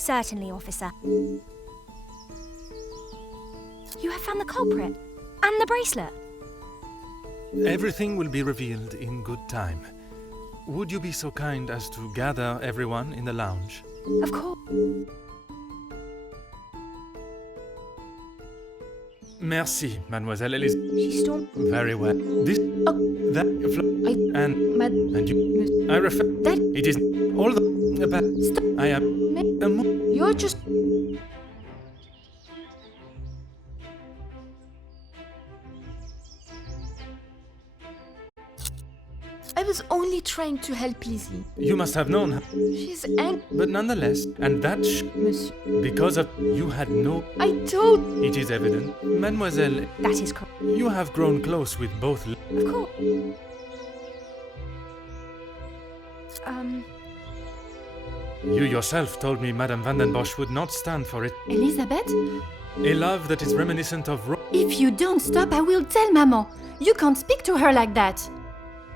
Certainly, officer. You have found the culprit? And the bracelet? Everything will be revealed in good time. Would you be so kind as to gather everyone in the lounge? Of course. Merci, mademoiselle Elise. She stormed. Very well. This... Oh. That... And you... I refer... That... It is... All the... About... Stop. I am... You're just... I was only trying to help Lizzie. You must have known... She's angry. But nonetheless, and that... Monsieur. Because of... You had no... I told... It is evident. Mademoiselle, That is correct. you have grown close with both... Of course. You yourself told me Madame Van den Bosch would not stand for it. Elizabeth? A love that is reminiscent of... If you don't stop, I will tell Maman. You can't speak to her like that.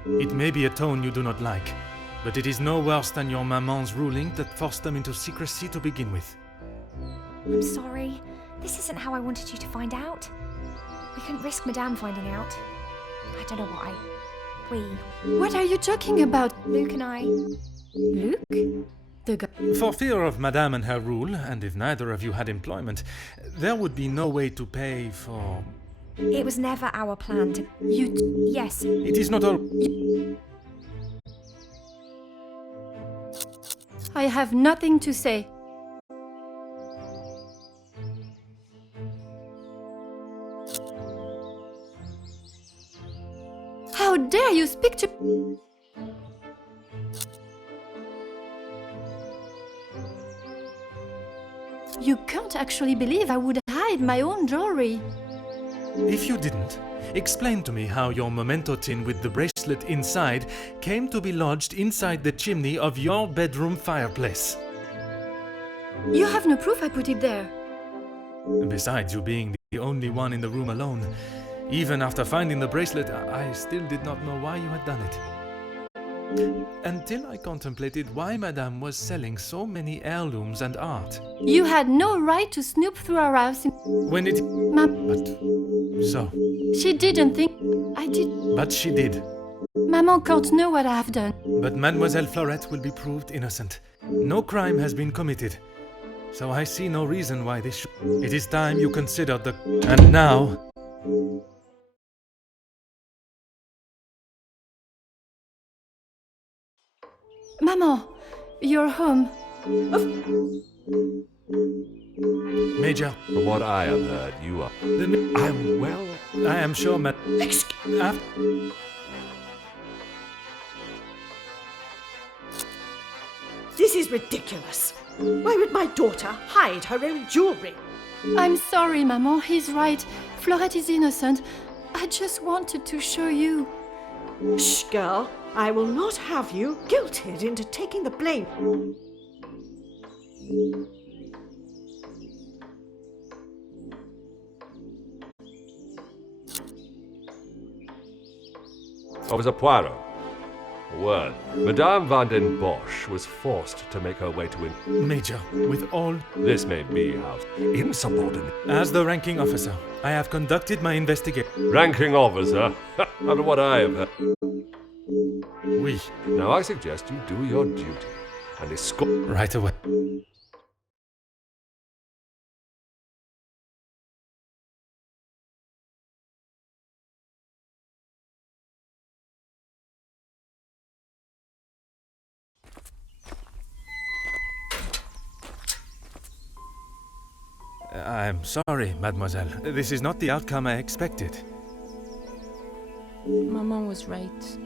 It may be a tone you do not like, but it is no worse than your maman's ruling that forced them into secrecy to begin with. I'm sorry. This isn't how I wanted you to find out. We couldn't risk Madame finding out. I don't know why. What are you talking about? Luke and I... Luke? The guy... For fear of Madame and her rule, and if neither of you had employment, there would be no way to pay for... It was never our plan to... Yes. It is not all... I have nothing to say. How dare you speak to... You can't actually believe I would hide my own jewelry. If you didn't, explain to me how your memento tin with the bracelet inside came to be lodged inside the chimney of your bedroom fireplace. You have no proof I put it there. Besides you being the only one in the room alone, even after finding the bracelet, I still did not know why you had done it. Until I contemplated why Madame was selling so many heirlooms and art. You had no right to snoop through our house. When it... But... So... She didn't think... I did... But she did. Maman can't know what I have done. But Mademoiselle Florette will be proved innocent. No crime has been committed. So I see no reason why this should... It is time you considered the... And now... Maman, you're home. Major. From what I have heard, you are... I am well... I am sure, This is ridiculous. Why would my daughter hide her own jewelry? I'm sorry, Maman. He's right. Florette is innocent. I just wanted to show you. Shh, girl. I will not have you guilted into taking the blame. Officer Poirot. A word. Madame Van den Bosch was forced to make her way to Major, with all... This may be house. Insubordinate. As the ranking officer, I have conducted my investigation. Ranking officer? Under what I have heard. Oui. Now I suggest you do your duty and escort... Right away. I'm sorry, mademoiselle. This is not the outcome I expected. Maman was right.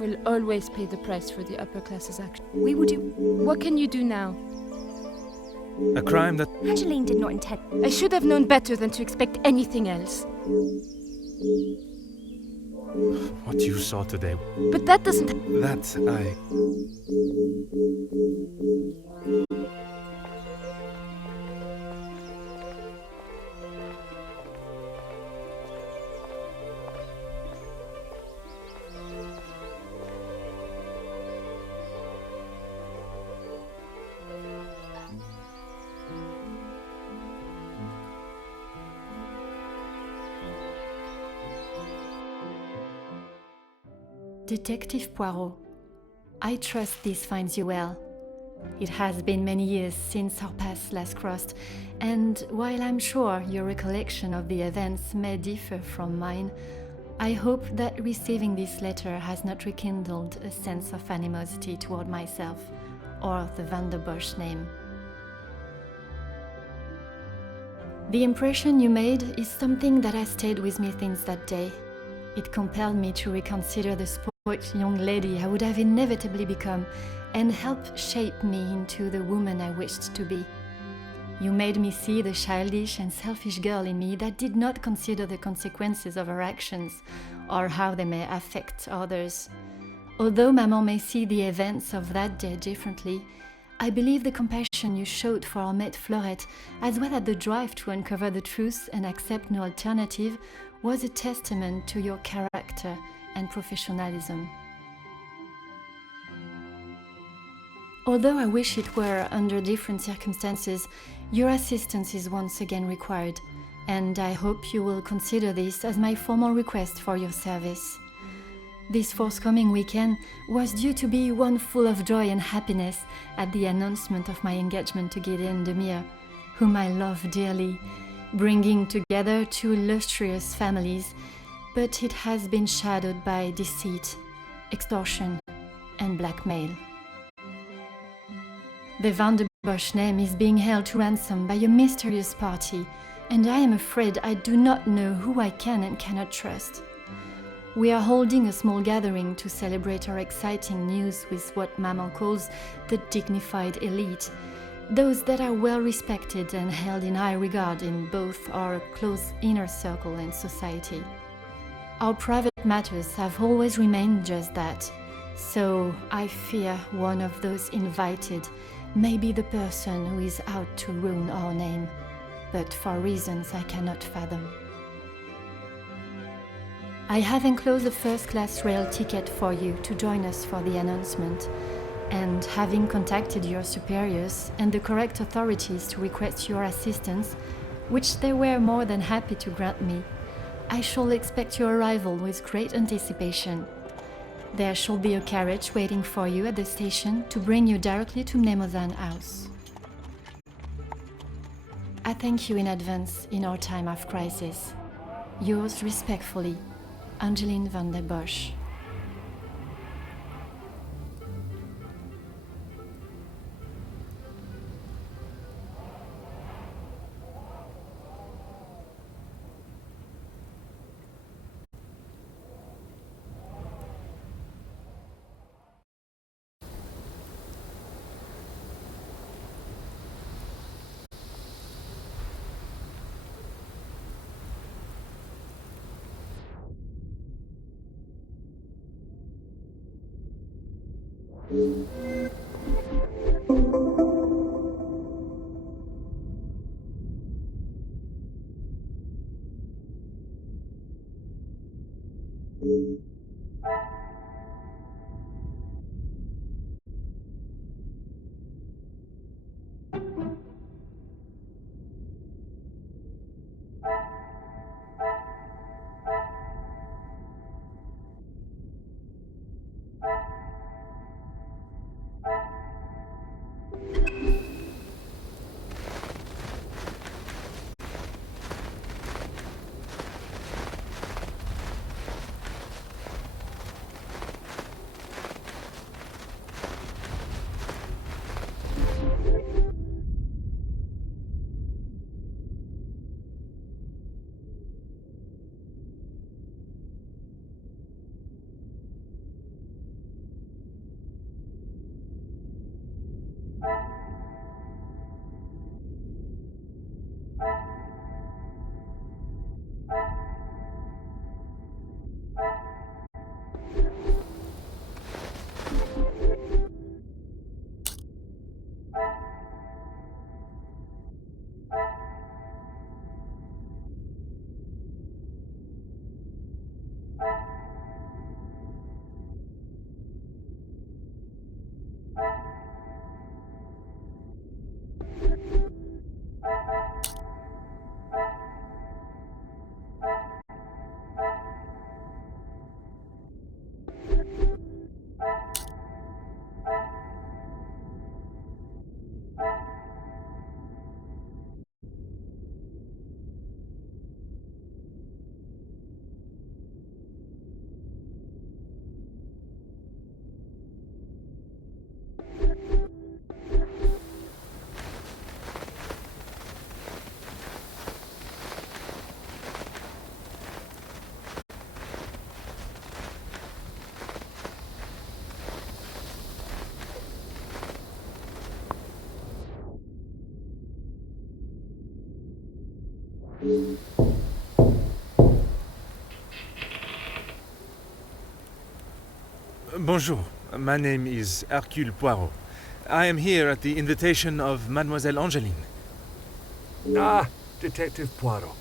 We'll always pay the price for the upper class's action. We will do... What can you do now? A crime that... Angeline did not intend... I should have known better than to expect anything else. What you saw today... But that doesn't... That I... Detective Poirot, I trust this finds you well. It has been many years since our paths last crossed, and while I'm sure your recollection of the events may differ from mine, I hope that receiving this letter has not rekindled a sense of animosity toward myself or the Van der Bosch name. The impression you made is something that has stayed with me since that day. It compelled me to reconsider the spoilt young lady I would have inevitably become and helped shape me into the woman I wished to be. You made me see the childish and selfish girl in me that did not consider the consequences of her actions or how they may affect others. Although Maman may see the events of that day differently, I believe the compassion you showed for our mate Florette, as well as the drive to uncover the truth and accept no alternative, was a testament to your character and professionalism. Although I wish it were under different circumstances, your assistance is once again required, and I hope you will consider this as my formal request for your service. This forthcoming weekend was due to be one full of joy and happiness at the announcement of my engagement to Gideon Demire, whom I love dearly, bringing together two illustrious families, but it has been shadowed by deceit, extortion, and blackmail. The Van der Bosch name is being held to ransom by a mysterious party, and I am afraid I do not know who I can and cannot trust. We are holding a small gathering to celebrate our exciting news with what Maman calls the dignified elite, those that are well respected and held in high regard in both our close inner circle and society. Our private matters have always remained just that, so I fear one of those invited may be the person who is out to ruin our name, but for reasons I cannot fathom. I have enclosed a first-class rail ticket for you to join us for the announcement, and having contacted your superiors and the correct authorities to request your assistance, which they were more than happy to grant me, I shall expect your arrival with great anticipation. There shall be a carriage waiting for you at the station to bring you directly to Mnemosyne House. I thank you in advance in our time of crisis. Yours respectfully, Angeline Van der Bosch. Bonjour, my name is Hercule Poirot. I am here at the invitation of Mademoiselle Angeline. Ah, Detective Poirot.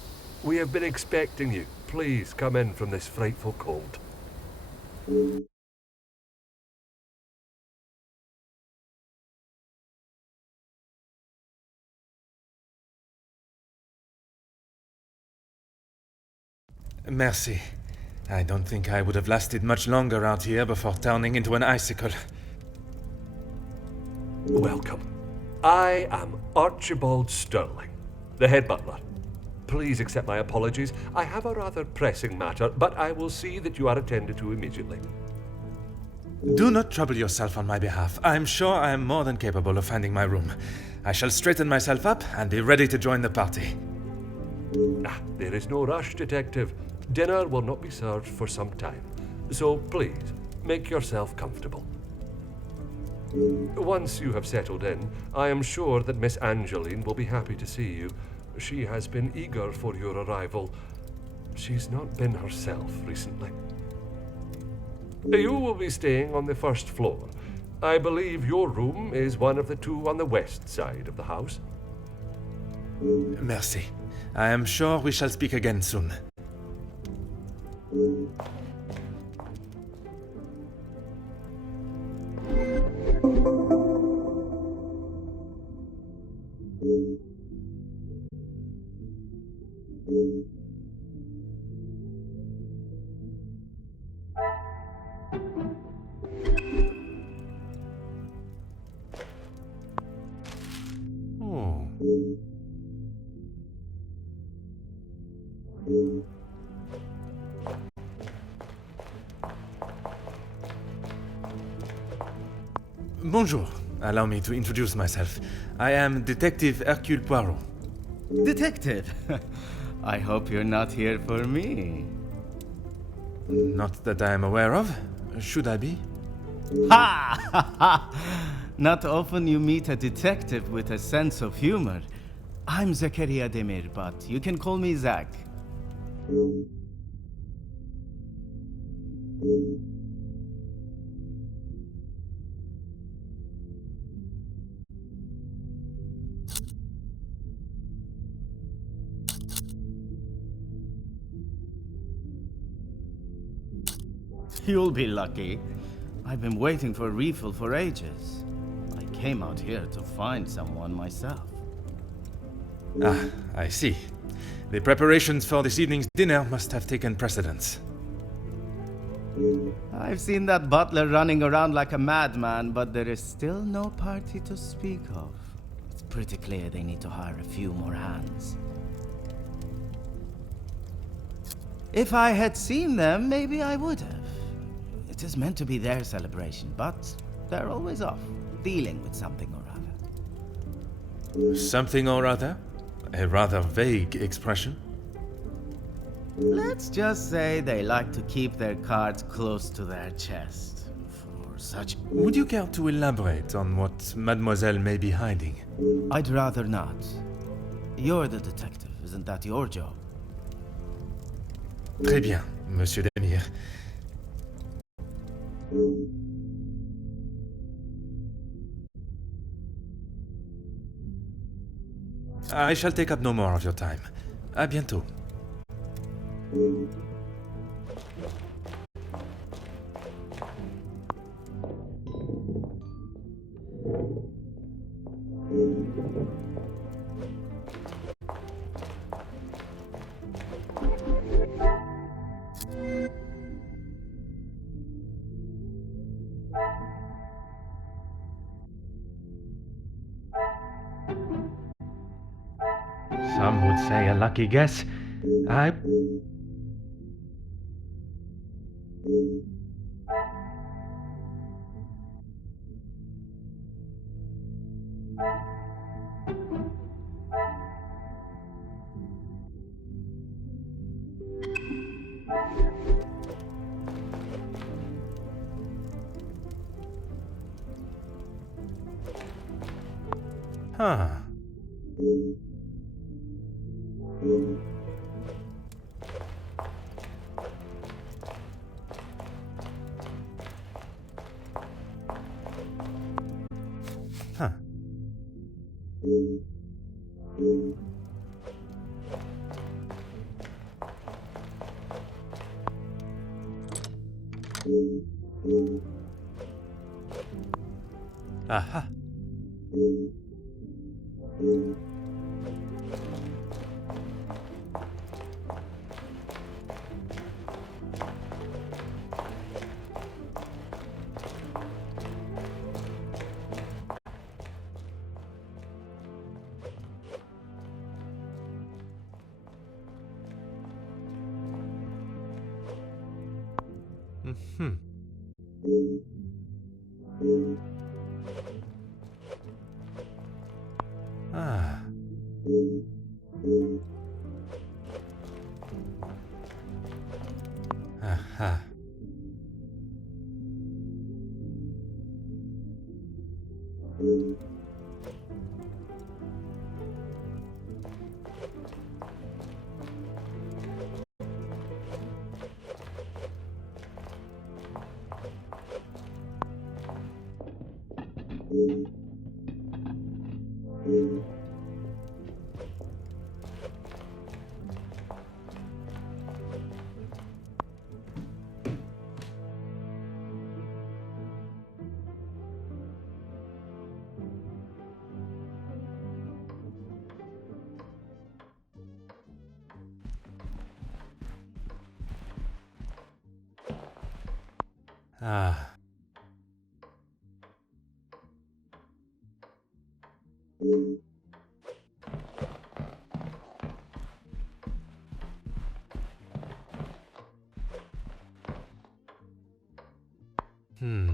We have been expecting you. Please come in from this frightful cold. Merci. I don't think I would have lasted much longer out here before turning into an icicle. Welcome. I am Archibald Sterling, the head butler. Please accept my apologies. I have a rather pressing matter, but I will see that you are attended to immediately. Do not trouble yourself on my behalf. I am sure I am more than capable of finding my room. I shall straighten myself up and be ready to join the party. There is no rush, Detective. Dinner will not be served for some time, so please, make yourself comfortable. Once you have settled in, I am sure that Miss Angeline will be happy to see you. She has been eager for your arrival. She's not been herself recently. You will be staying on the first floor. I believe your room is one of the two on the west side of the house. Merci. I am sure we shall speak again soon. Oh. Bonjour. Allow me to introduce myself. I am Detective Hercule Poirot. Detective, I hope you're not here for me. Not that I am aware of. Should I be? Ha! Not often you meet a detective with a sense of humor. I'm Zakaria Demir, but you can call me Zach. You'll be lucky. I've been waiting for a refill for ages. I came out here to find someone myself. Ah, I see. The preparations for this evening's dinner must have taken precedence. I've seen that butler running around like a madman, but there is still no party to speak of. It's pretty clear they need to hire a few more hands. If I had seen them, maybe I would have. It is meant to be their celebration, but they're always off, dealing with something or other. Something or other? A rather vague expression. Let's just say they like to keep their cards close to their chest. For such... Would you care to elaborate on what Mademoiselle may be hiding? I'd rather not. You're the detective, isn't that your job? Très bien, Monsieur Demir. I shall take up no more of your time. À bientôt. Some would say a lucky guess. I... Huh. Aha. Hmm. Ah. Aha. Ah. Hmm.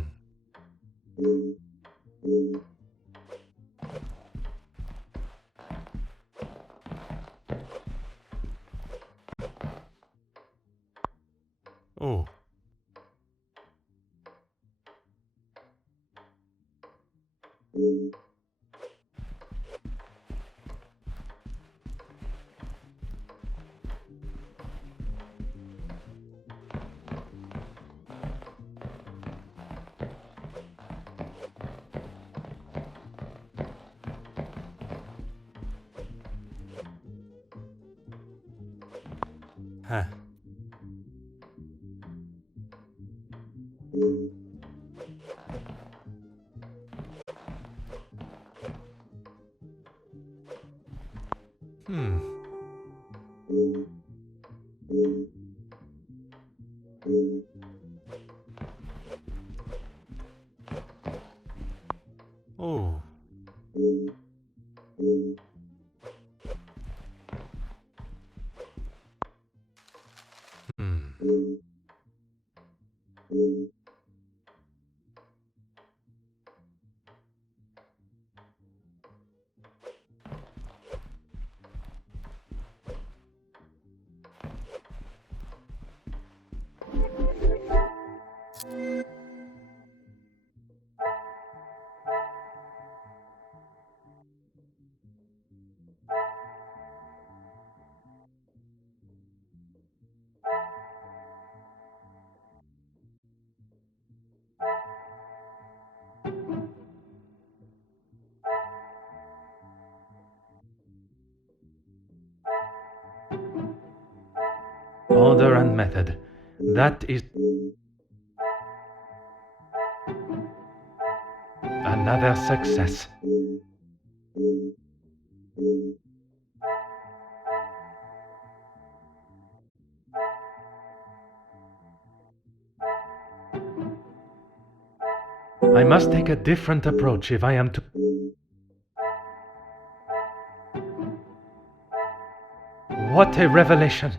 Oh. Huh. Hmm. Oh. Hmm. Order and method. That is another success. I must take a different approach if I am to... What a revelation!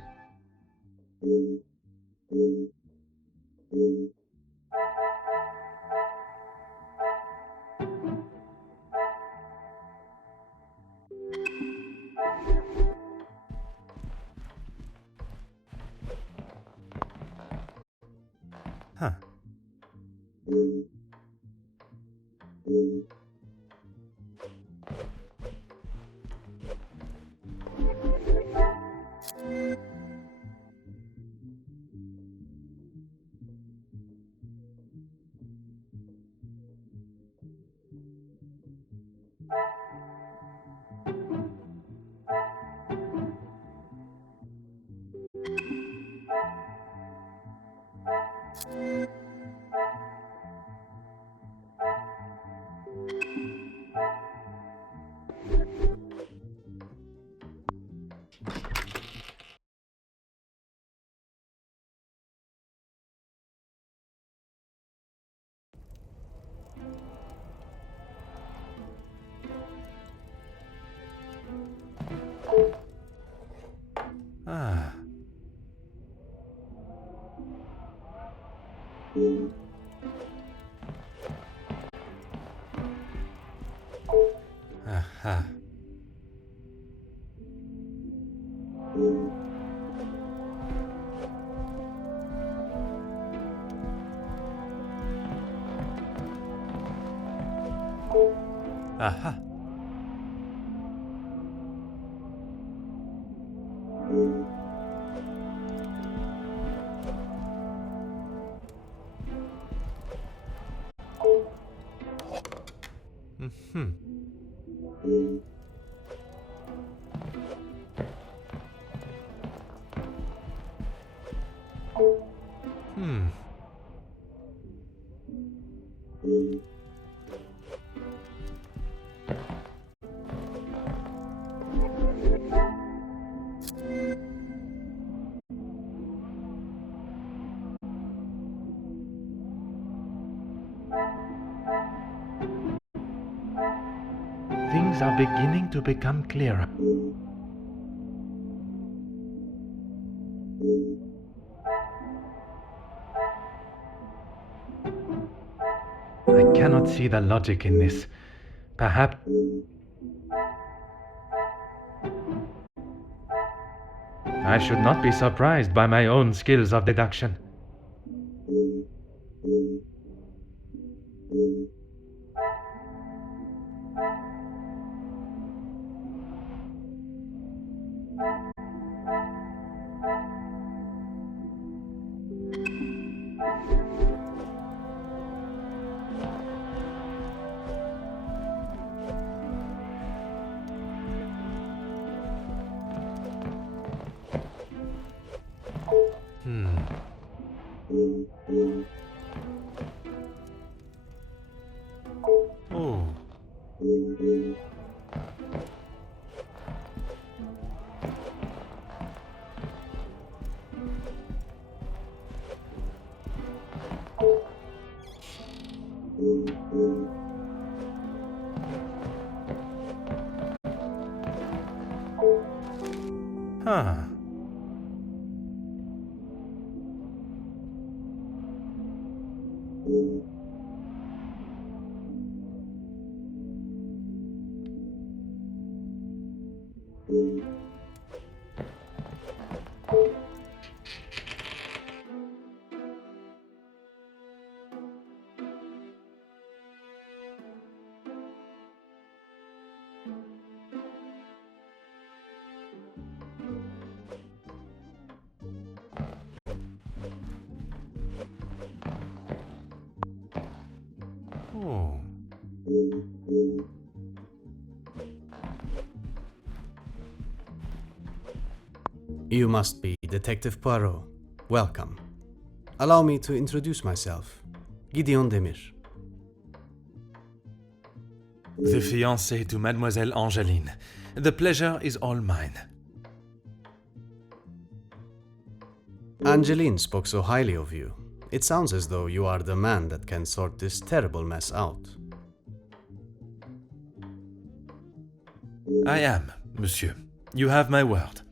Huh. Ah. Aha. Aha. Hmm. Hmm. Things are beginning to become clearer. I cannot see the logic in this. Perhaps... I should not be surprised by my own skills of deduction. Oh. Huh. Oh. You must be Detective Poirot. Welcome. Allow me to introduce myself. Gideon Demir. The fiancé to Mademoiselle Angeline. The pleasure is all mine. Angeline spoke so highly of you. It sounds as though you are the man that can sort this terrible mess out. I am, monsieur. You have my word.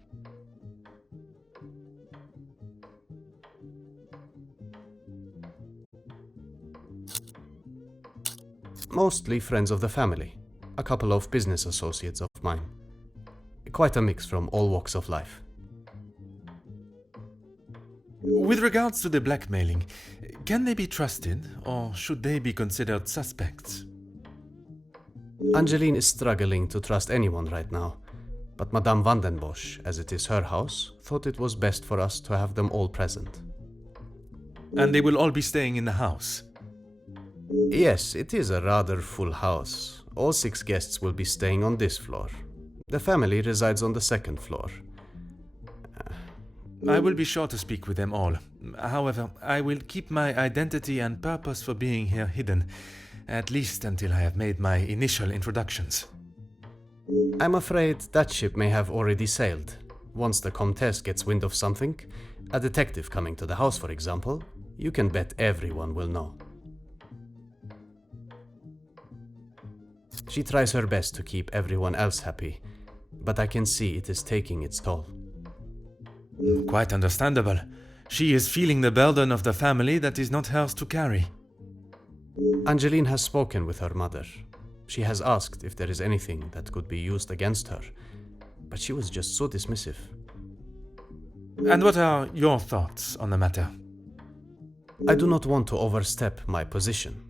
Mostly friends of the family. A couple of business associates of mine. Quite a mix from all walks of life. With regards to the blackmailing, can they be trusted, or should they be considered suspects? Angeline is struggling to trust anyone right now, but Madame Vandenbosch, as it is her house, thought it was best for us to have them all present. And they will all be staying in the house? Yes, it is a rather full house. All 6 guests will be staying on this floor. The family resides on the 2nd floor. I will be sure to speak with them all. However, I will keep my identity and purpose for being here hidden, at least until I have made my initial introductions. I'm afraid that ship may have already sailed. Once the Comtesse gets wind of something, a detective coming to the house, for example, you can bet everyone will know. She tries her best to keep everyone else happy, but I can see it is taking its toll. Quite understandable. She is feeling the burden of the family that is not hers to carry. Angeline has spoken with her mother. She has asked if there is anything that could be used against her, but she was just so dismissive. And what are your thoughts on the matter? I do not want to overstep my position,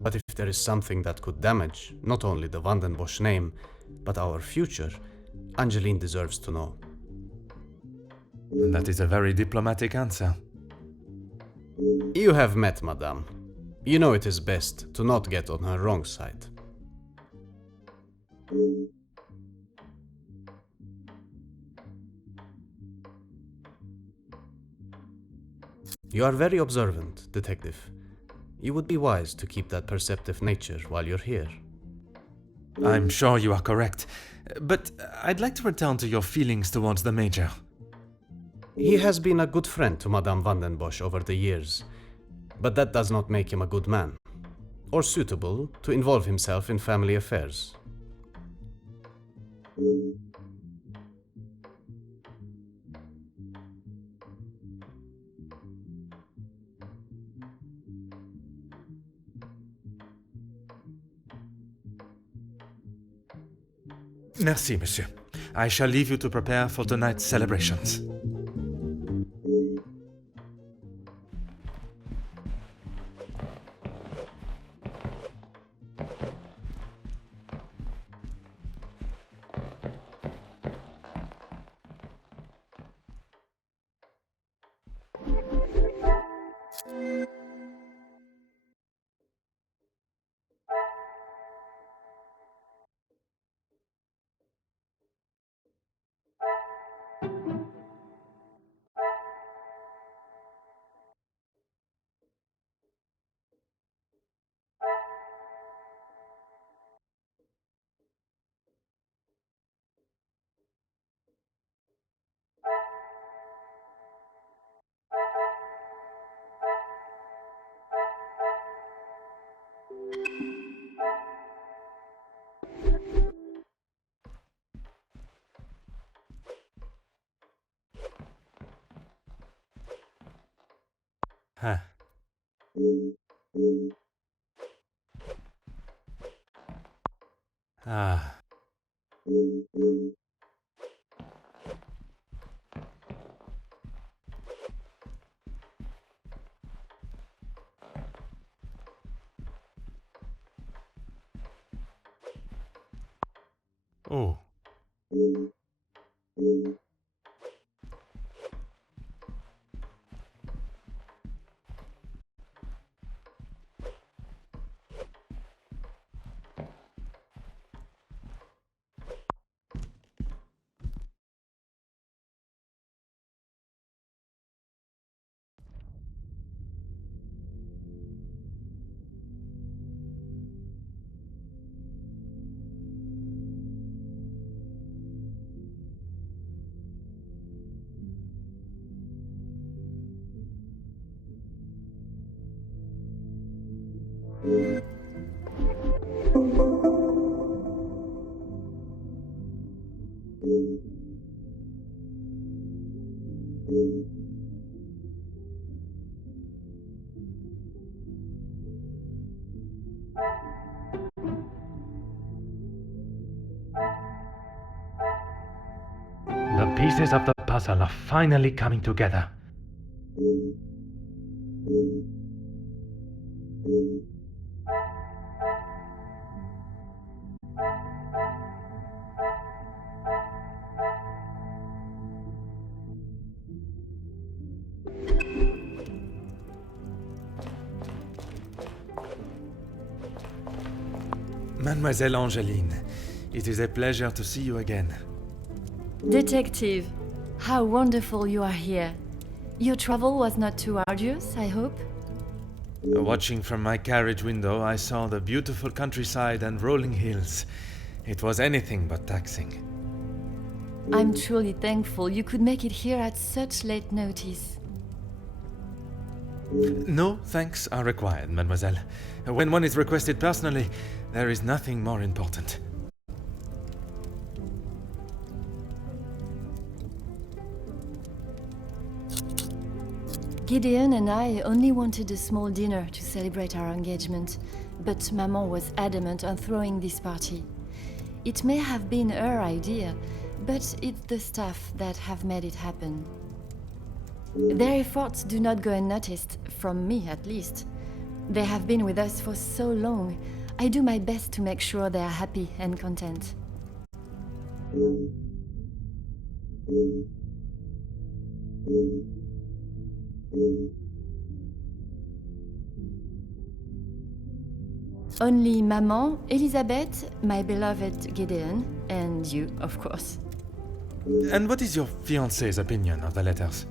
but if there is something that could damage not only the Van den Bosch name, but our future, Angeline deserves to know. That is a very diplomatic answer. You have met Madame. You know it is best to not get on her wrong side. You are very observant, detective. You would be wise to keep that perceptive nature while you're here. I'm sure you are correct, but I'd like to return to your feelings towards the Major. He has been a good friend to Madame Van den Bosch over the years, but that does not make him a good man, or suitable to involve himself in family affairs. Merci, monsieur. I shall leave you to prepare for tonight's celebrations. Huh. Ah. Oh. The pieces of the puzzle are finally coming together. Mademoiselle Angeline, it is a pleasure to see you again. Detective, How wonderful you are here. Your travel was not too arduous, I hope? Watching from my carriage window, I saw the beautiful countryside and rolling hills. It was anything but taxing. I'm truly thankful you could make it here at such late notice. No thanks are required, mademoiselle. When one is requested personally, there is nothing more important. Gideon and I only wanted a small dinner to celebrate our engagement, but Maman was adamant on throwing this party. It may have been her idea, but it's the staff that have made it happen. Their efforts do not go unnoticed, from me at least. They have been with us for so long. I do my best to make sure they are happy and content. Only Maman, Elizabeth, my beloved Gideon, and you, of course. And what is your fiancé's opinion of the letters?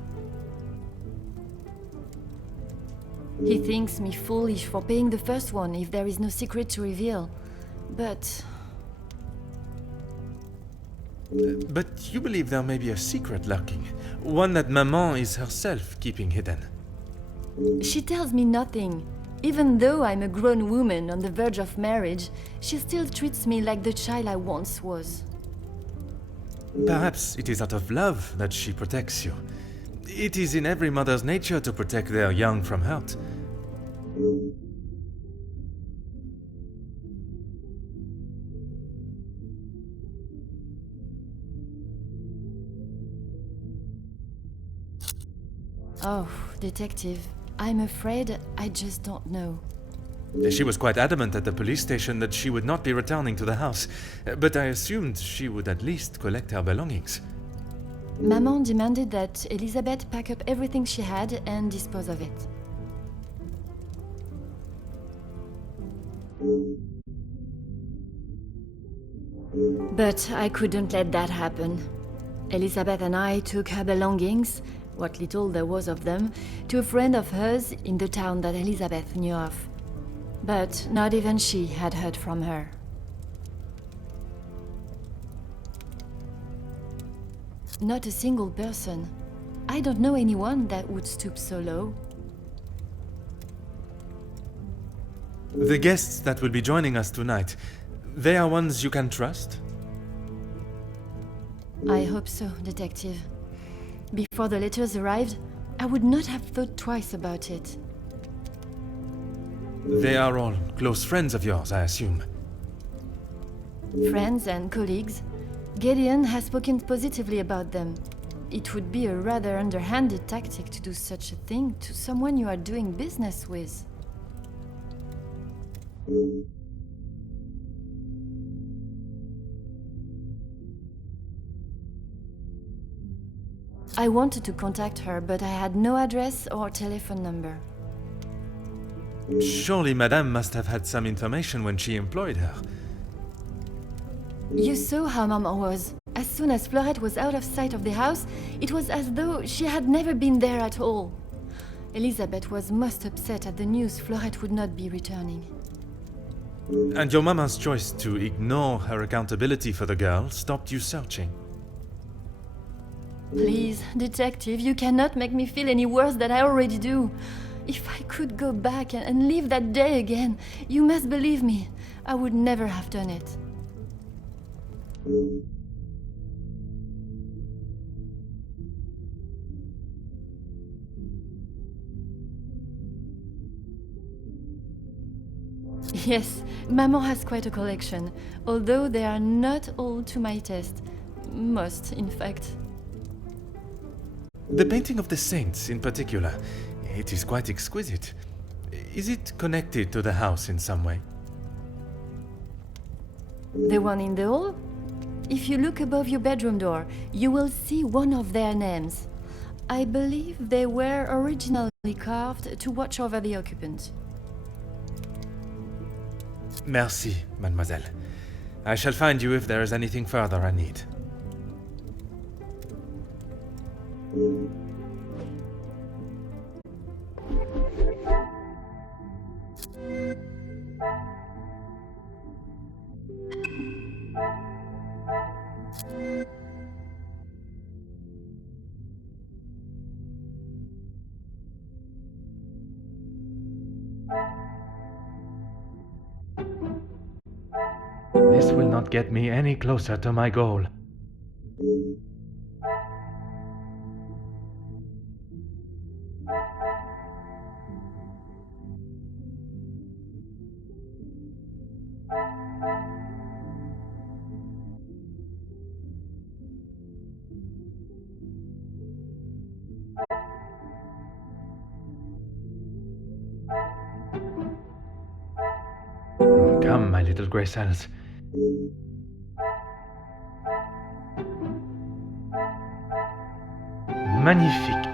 He thinks me foolish for paying the first one if there is no secret to reveal. But But you believe there may be a secret lurking, one that Maman is herself keeping hidden. she tells me nothing. Even though I'm a grown woman on the verge of marriage, she still treats me like the child I once was. Perhaps it is out of love that she protects you. It is in every mother's nature to protect their young from hurt. Oh, detective, I'm afraid I just don't know. She was quite adamant at the police station that she would not be returning to the house, but I assumed she would at least collect her belongings. Maman demanded that Elizabeth pack up everything she had and dispose of it. But I couldn't let that happen. Elizabeth and I took her belongings, what little there was of them, to a friend of hers in the town that Elizabeth knew of. But not even she had heard from her. Not a single person. I don't know anyone that would stoop so low. The guests that will be joining us tonight, they are ones you can trust? I hope so, detective. Before the letters arrived, I would not have thought twice about it. They are all close friends of yours, I assume. Friends and colleagues, Gideon has spoken positively about them. It would be a rather underhanded tactic to do such a thing to someone you are doing business with. I wanted to contact her, but I had no address or telephone number. Surely Madame must have had some information when she employed her. You saw how Mama was. As soon as Fleurette was out of sight of the house, it was as though she had never been there at all. Elizabeth was most upset at the news Fleurette would not be returning. And your mama's choice to ignore her accountability for the girl stopped you searching. Please, detective, you cannot make me feel any worse than I already do. If I could go back and live that day again, you must believe me, I would never have done it. Yes, Maman has quite a collection, although they are not all to my taste. Most, in fact. The painting of the saints, in particular, it is quite exquisite. Is it connected to the house in some way? The one in the hall? If you look above your bedroom door, you will see one of their names. I believe they were originally carved to watch over the occupant. Merci, mademoiselle. I shall find you if there is anything further I need. This will not get me any closer to my goal. Come, my little grey cells. Magnifique.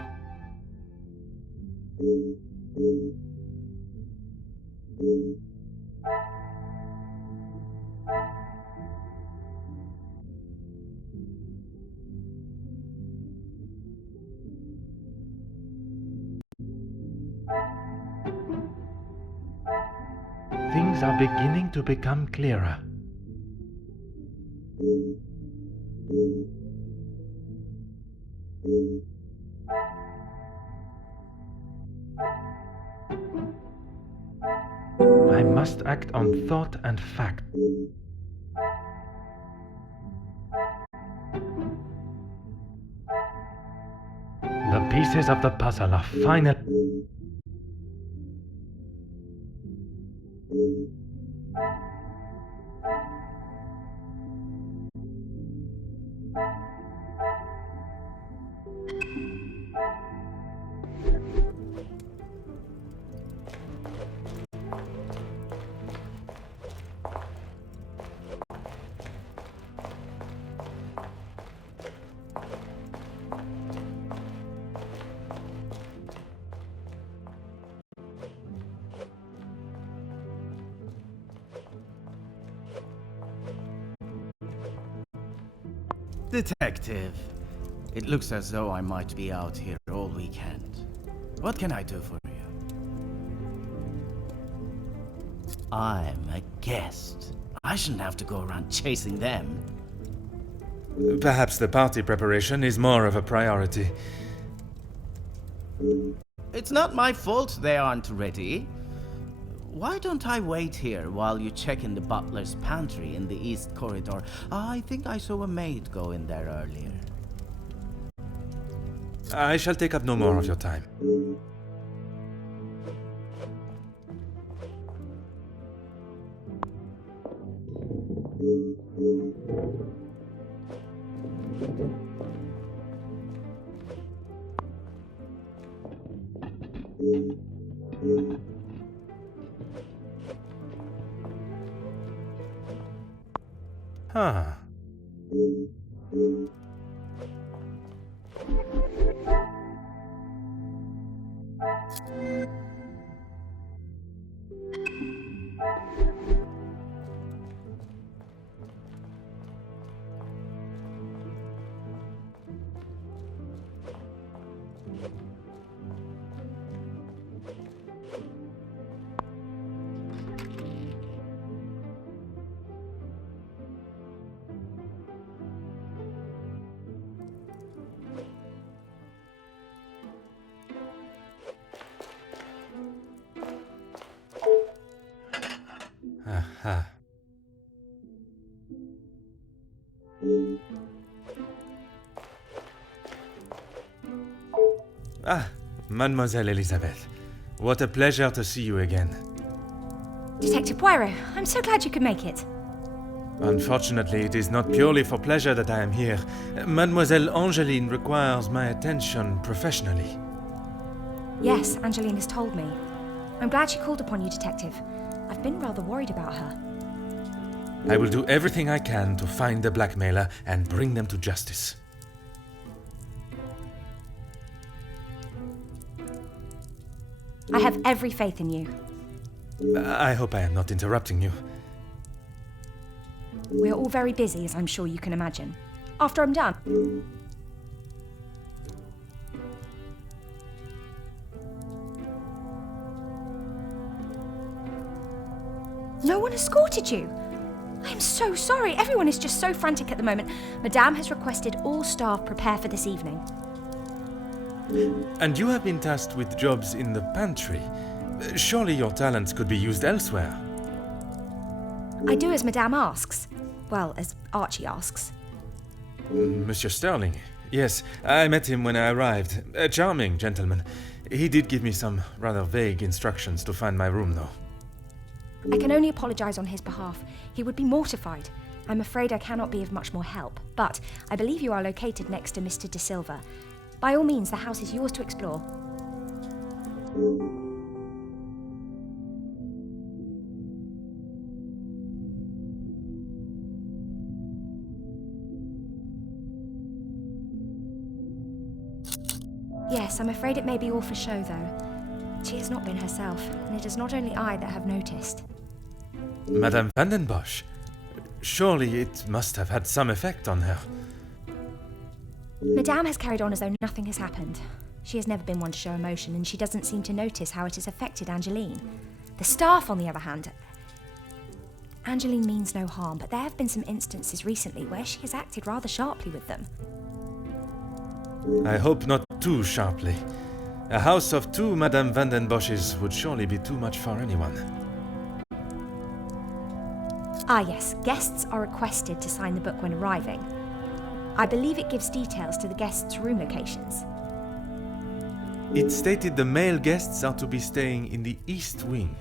Things are beginning to become clearer. I must act on thought and fact. The pieces of the puzzle are final. Detective, it looks as though I might be out here all weekend. What can I do for you? I'm a guest. I shouldn't have to go around chasing them. Perhaps the party preparation is more of a priority. It's not my fault they aren't ready. Why don't I wait here while you check in the butler's pantry in the east corridor? I think I saw a maid go in there earlier. I shall take up no more of your time. Huh. Aha. Ah, Mademoiselle Elizabeth. What a pleasure to see you again. Detective Poirot, I'm so glad you could make it. Unfortunately, it is not purely for pleasure that I am here. Mademoiselle Angeline requires my attention professionally. Yes, Angeline has told me. I'm glad she called upon you, Detective. I've been rather worried about her. I will do everything I can to find the blackmailer and bring them to justice. I have every faith in you. I hope I am not interrupting you. We're all very busy, as I'm sure you can imagine. After I'm done, No one escorted you? I am so sorry. Everyone is just so frantic at the moment. Madame has requested all staff prepare for this evening. And you have been tasked with jobs in the pantry. Surely your talents could be used elsewhere. I do as Madame asks. Well, as Archie asks. Monsieur Sterling. Yes, I met him when I arrived. A charming gentleman. He did give me some rather vague instructions to find my room, though. I can only apologise on his behalf. He would be mortified. I'm afraid I cannot be of much more help, but I believe you are located next to Mr. De Silva. By all means, the house is yours to explore. Yes, I'm afraid it may be all for show, though. She has not been herself, and it is not only I that have noticed. Madame Vandenbosch. Surely it must have had some effect on her. Madame has carried on as though nothing has happened. She has never been one to show emotion, and she doesn't seem to notice how it has affected Angeline. The staff, on the other hand... Angeline means no harm, but there have been some instances recently where she has acted rather sharply with them. I hope not too sharply. A house of 2 Madame Vandenbosches would surely be too much for anyone. Ah yes, guests are requested to sign the book when arriving. I believe it gives details to the guests' room locations. It stated the male guests are to be staying in the East Wing.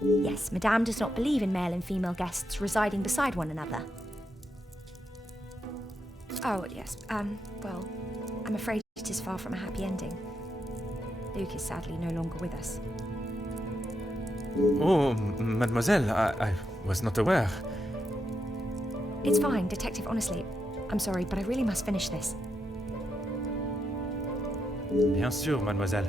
Yes, Madame does not believe in male and female guests residing beside one another. Oh, yes, well, I'm afraid it is far from a happy ending. Luke is sadly no longer with us. Oh, mademoiselle, I was not aware. It's fine, Detective, honestly. I'm sorry, but I really must finish this. Bien sûr, mademoiselle.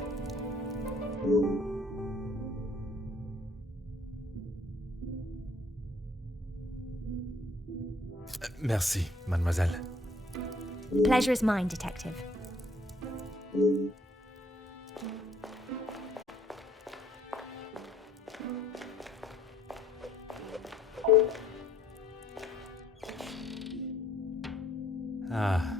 Merci, mademoiselle. Pleasure is mine, Detective. Ah.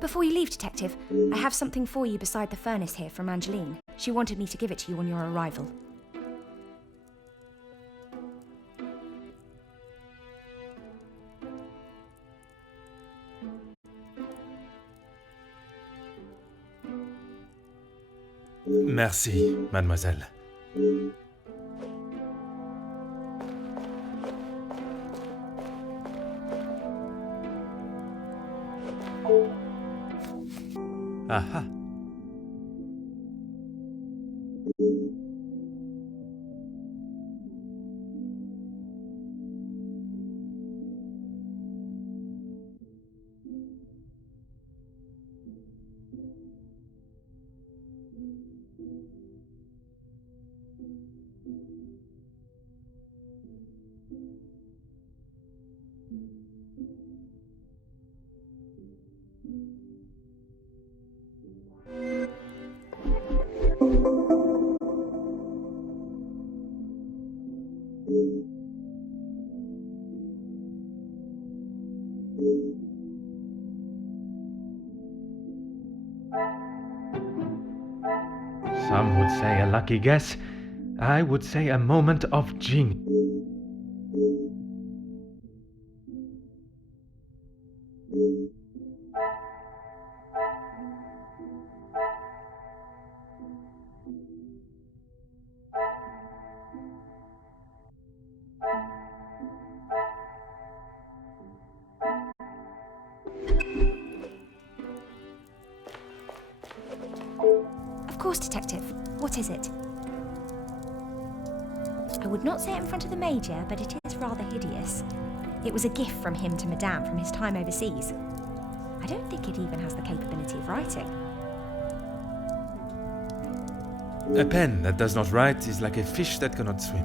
Before you leave, Detective, I have something for you beside the furnace here from Angeline. She wanted me to give it to you on your arrival. Merci, mademoiselle. Aha. Some would say a lucky guess. I would say a moment of genius. Of course, Detective. What is it? I would not say it in front of the Major, but it is rather hideous. It was a gift from him to Madame from his time overseas. I don't think it even has the capability of writing. A pen that does not write is like a fish that cannot swim.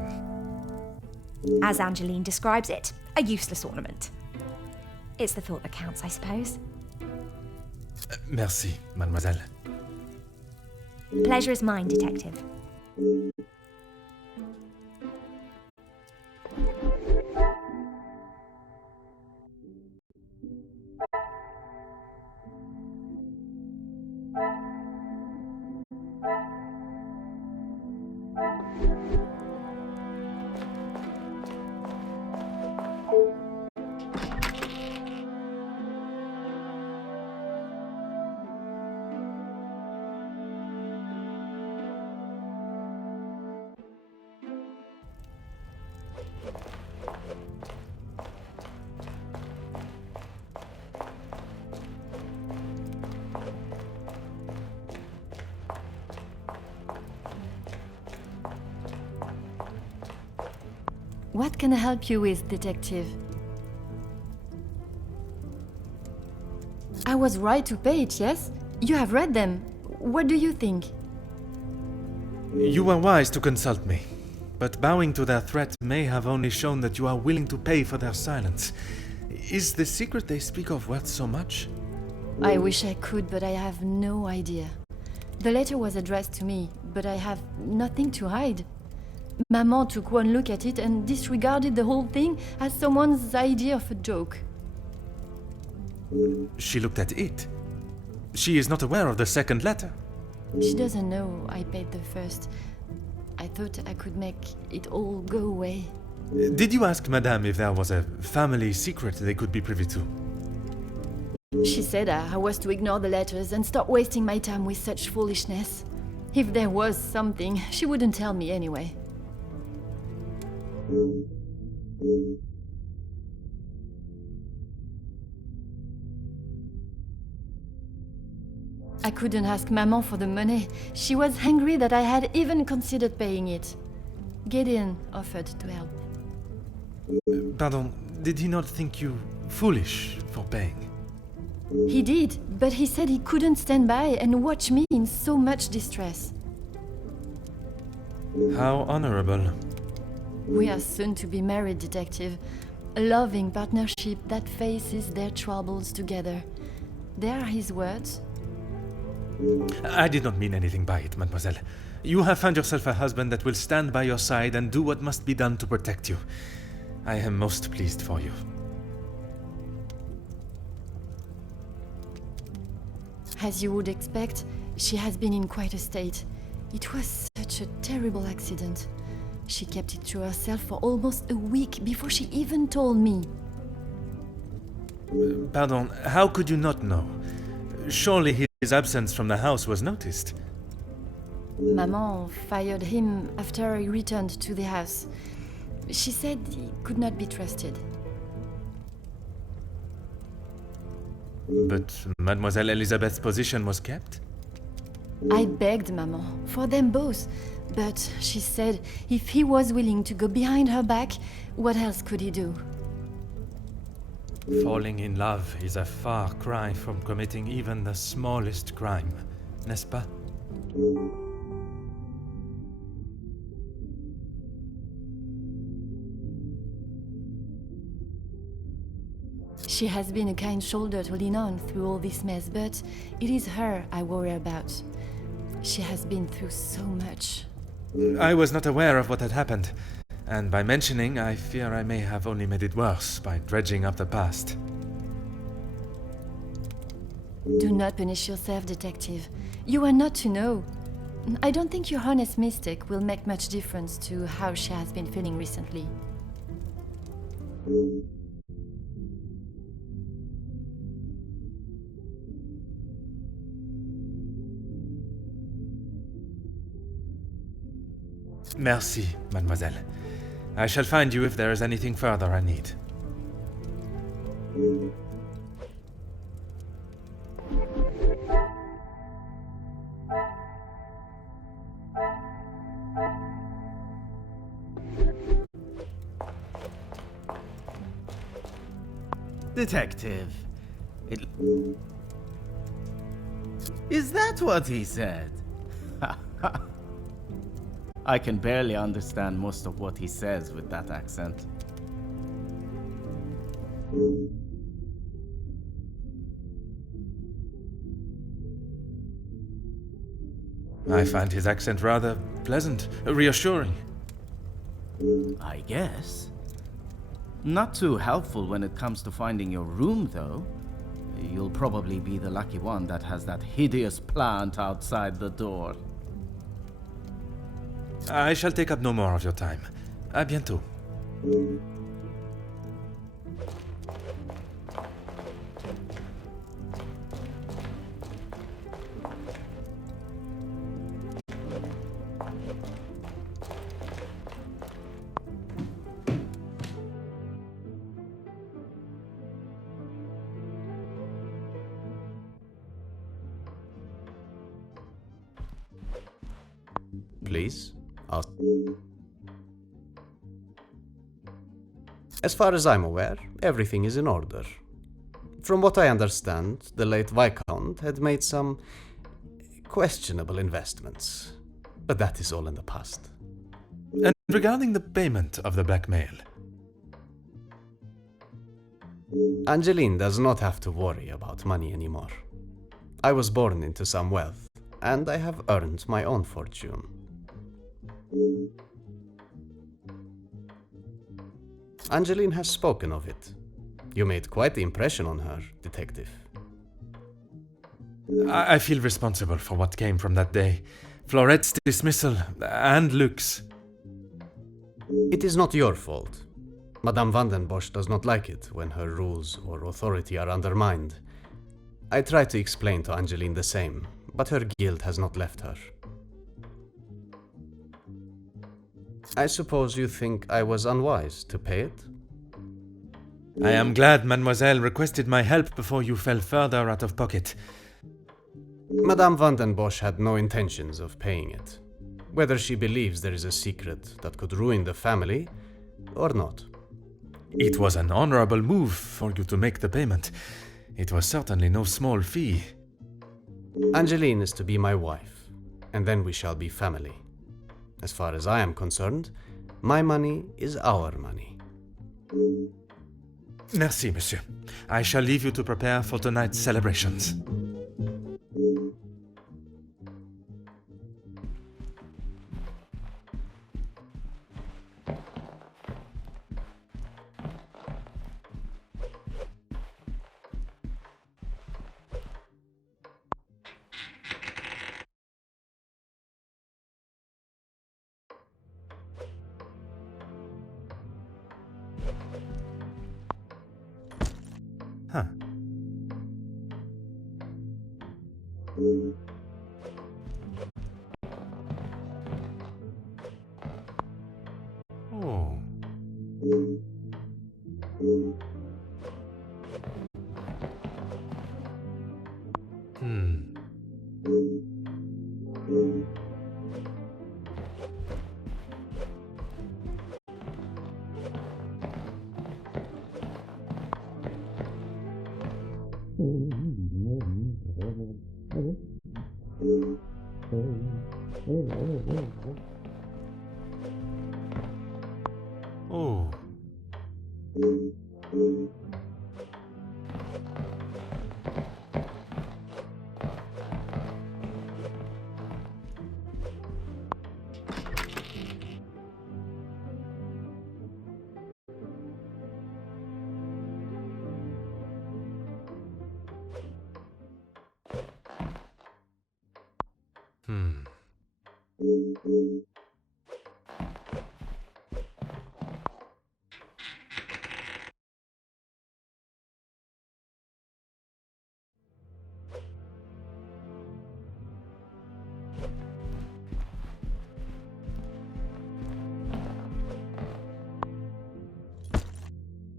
As Angeline describes it, a useless ornament. It's the thought that counts, I suppose. Merci, mademoiselle. Pleasure is mine, detective. What can I help you with, detective? I was right to pay it, yes? You have read them. What do you think? You were wise to consult me, but bowing to their threat may have only shown that you are willing to pay for their silence. Is the secret they speak of worth so much? I wish I could, but I have no idea. The letter was addressed to me, but I have nothing to hide. Maman took one look at it and disregarded the whole thing as someone's idea of a joke. She looked at it. She is not aware of the second letter. She doesn't know I paid the first. I thought I could make it all go away. Did you ask Madame if there was a family secret they could be privy to? She said I was to ignore the letters and stop wasting my time with such foolishness. If there was something, she wouldn't tell me anyway. I couldn't ask Maman for the money. She was angry that I had even considered paying it. Gideon offered to help. Pardon, did he not think you foolish for paying? He did, but he said he couldn't stand by and watch me in so much distress. How honorable. We are soon to be married, detective. A loving partnership that faces their troubles together. They are his words. I did not mean anything by it, mademoiselle. You have found yourself a husband that will stand by your side and do what must be done to protect you. I am most pleased for you. As you would expect, she has been in quite a state. It was such a terrible accident. She kept it to herself for almost a week before she even told me. Pardon, how could you not know? Surely his absence from the house was noticed. Maman fired him after he returned to the house. She said he could not be trusted. But Mademoiselle Elizabeth's position was kept? I begged Maman for them both, but she said if he was willing to go behind her back, what else could he do? Falling in love is a far cry from committing even the smallest crime, n'est-ce pas? She has been a kind shoulder to lean on through all this mess, but it is her I worry about. She has been through so much. I was not aware of what had happened, and by mentioning, I fear I may have only made it worse by dredging up the past. Do not punish yourself, detective. You are not to know. I don't think your honest mistake will make much difference to how she has been feeling recently. Merci, mademoiselle. I shall find you if there is anything further I need. Detective. Is that what he said? I can barely understand most of what he says with that accent. I find his accent rather pleasant, reassuring. I guess. Not too helpful when it comes to finding your room, though. You'll probably be the lucky one that has that hideous plant outside the door. I shall take up no more of your time. À bientôt. Please, As far as I'm aware, everything is in order. From what I understand, the late Viscount had made some questionable investments. But that is all in the past. And regarding the payment of the blackmail? Angeline does not have to worry about money anymore. I was born into some wealth, and I have earned my own fortune. Angeline has spoken of it. You made quite the impression on her, detective. I feel responsible for what came from that day. Florette's dismissal and Luke's. It is not your fault. Madame van den Bosch does not like it when her rules or authority are undermined. I tried to explain to Angeline the same, but her guilt has not left her. I suppose you think I was unwise to pay it? I am glad Mademoiselle requested my help before you fell further out of pocket. Madame van den Bosch had no intentions of paying it, whether she believes there is a secret that could ruin the family or not. It was an honorable move for you to make the payment. It was certainly no small fee. Angeline is to be my wife, and then we shall be family. As far as I am concerned, my money is our money. Merci, monsieur. I shall leave you to prepare for tonight's celebrations. Huh. Oh. Hmm. Oh. Hmm.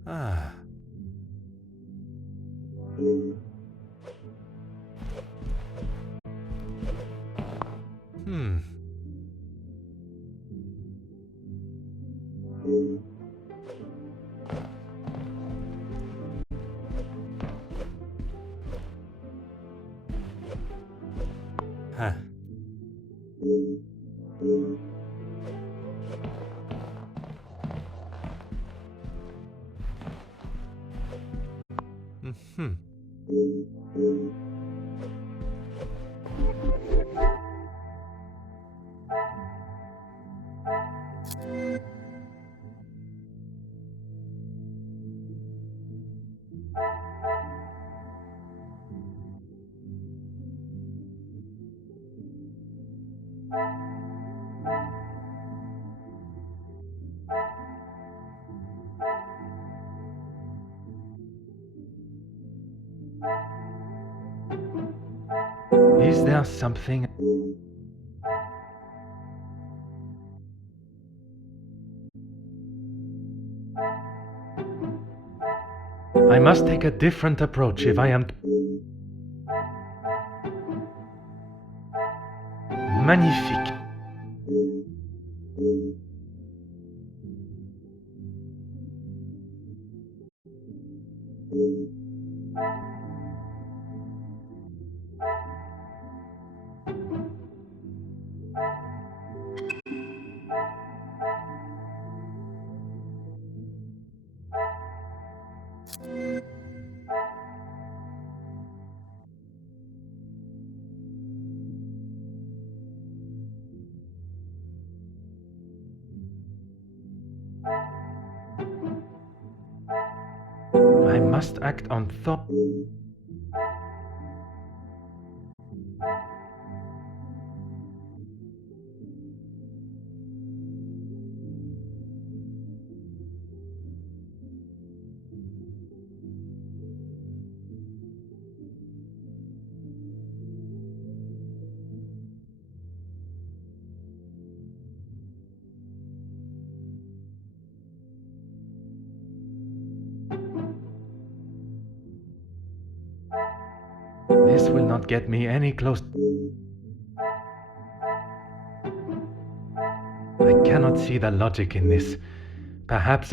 Ah. Hmm. Huh. Is there something... I must take a different approach if I am... Magnifique. I must act on thought. This will not get me any close. I cannot see the logic in this. Perhaps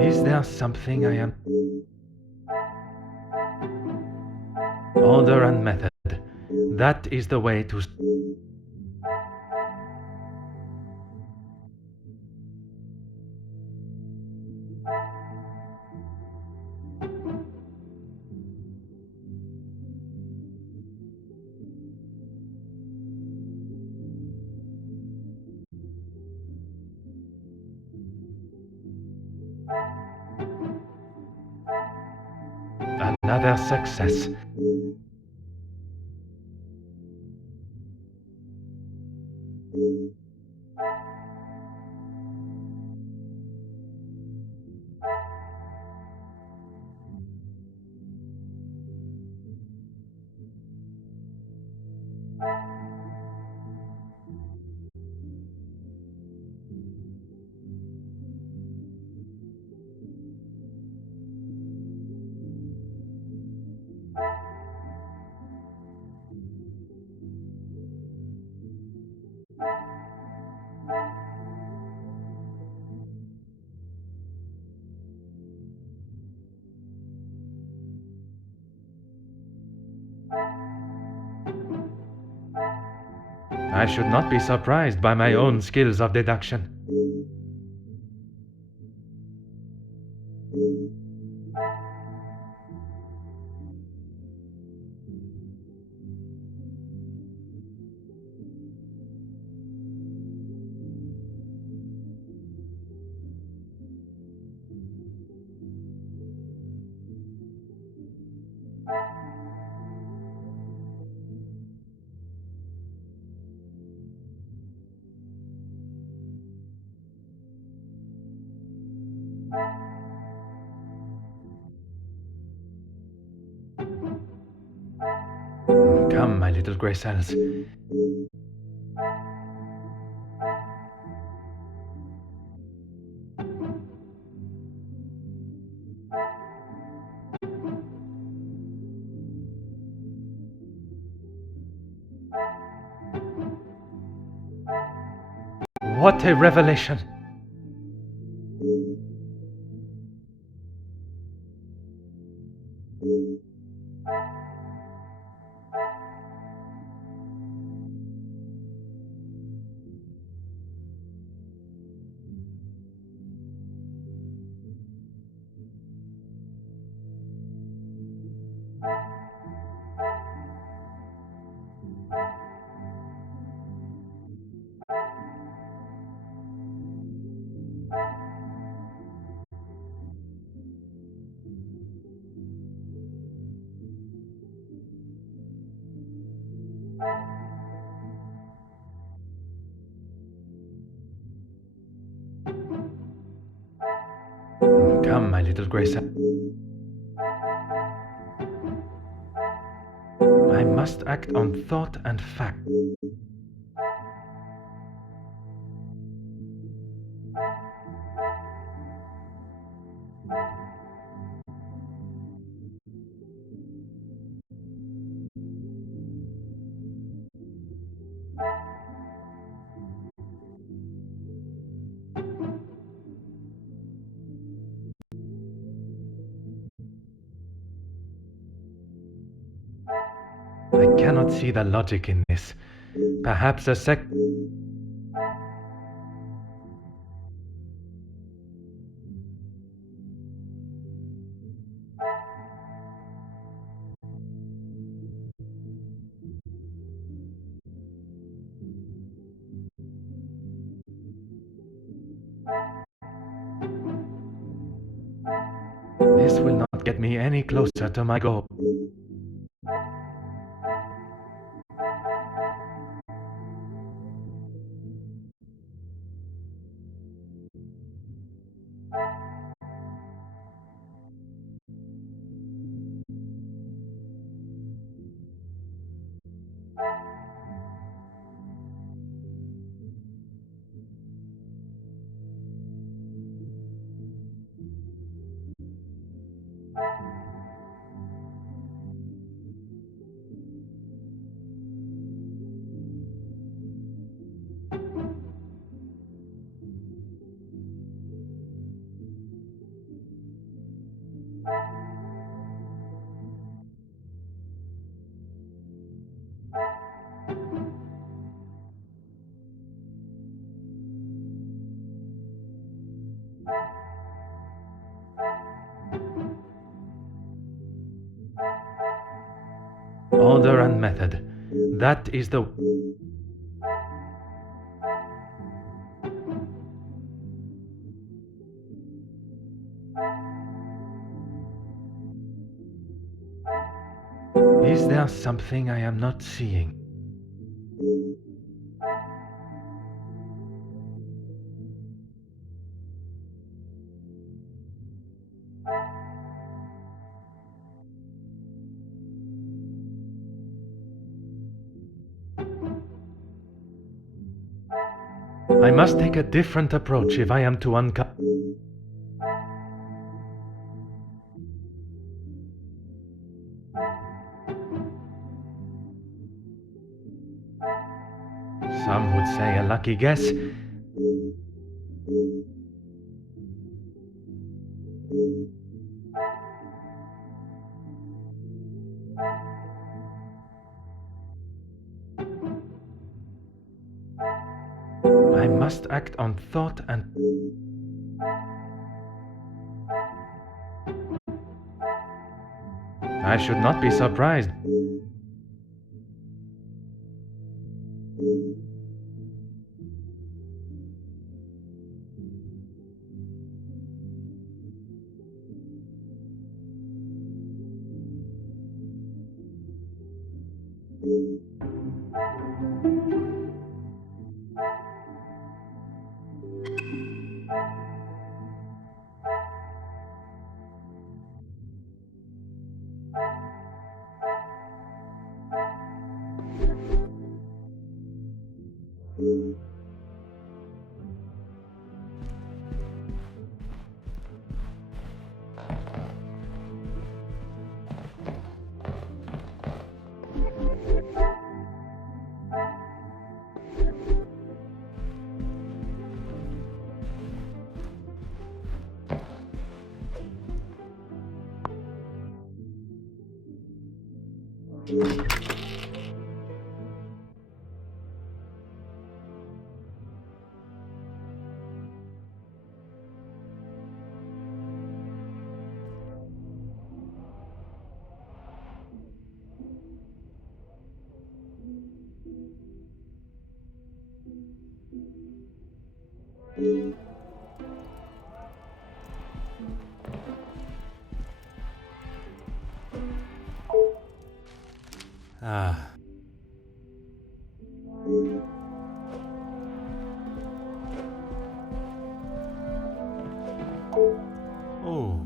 Is there something I am... Order and method. That is the way to... Another success. I should not be surprised by my own skills of deduction. Come, my little grey cells. What a revelation! Come, my little Grace. I must act on thought and fact. I cannot see the logic in this. Perhaps a sec... This will not get me any closer to my goal. Order and method. That is the... Is there something I am not seeing? I must take a different approach if I am to uncover... Some would say a lucky guess. I must act on thought and... I should not be surprised. Ah. Oh.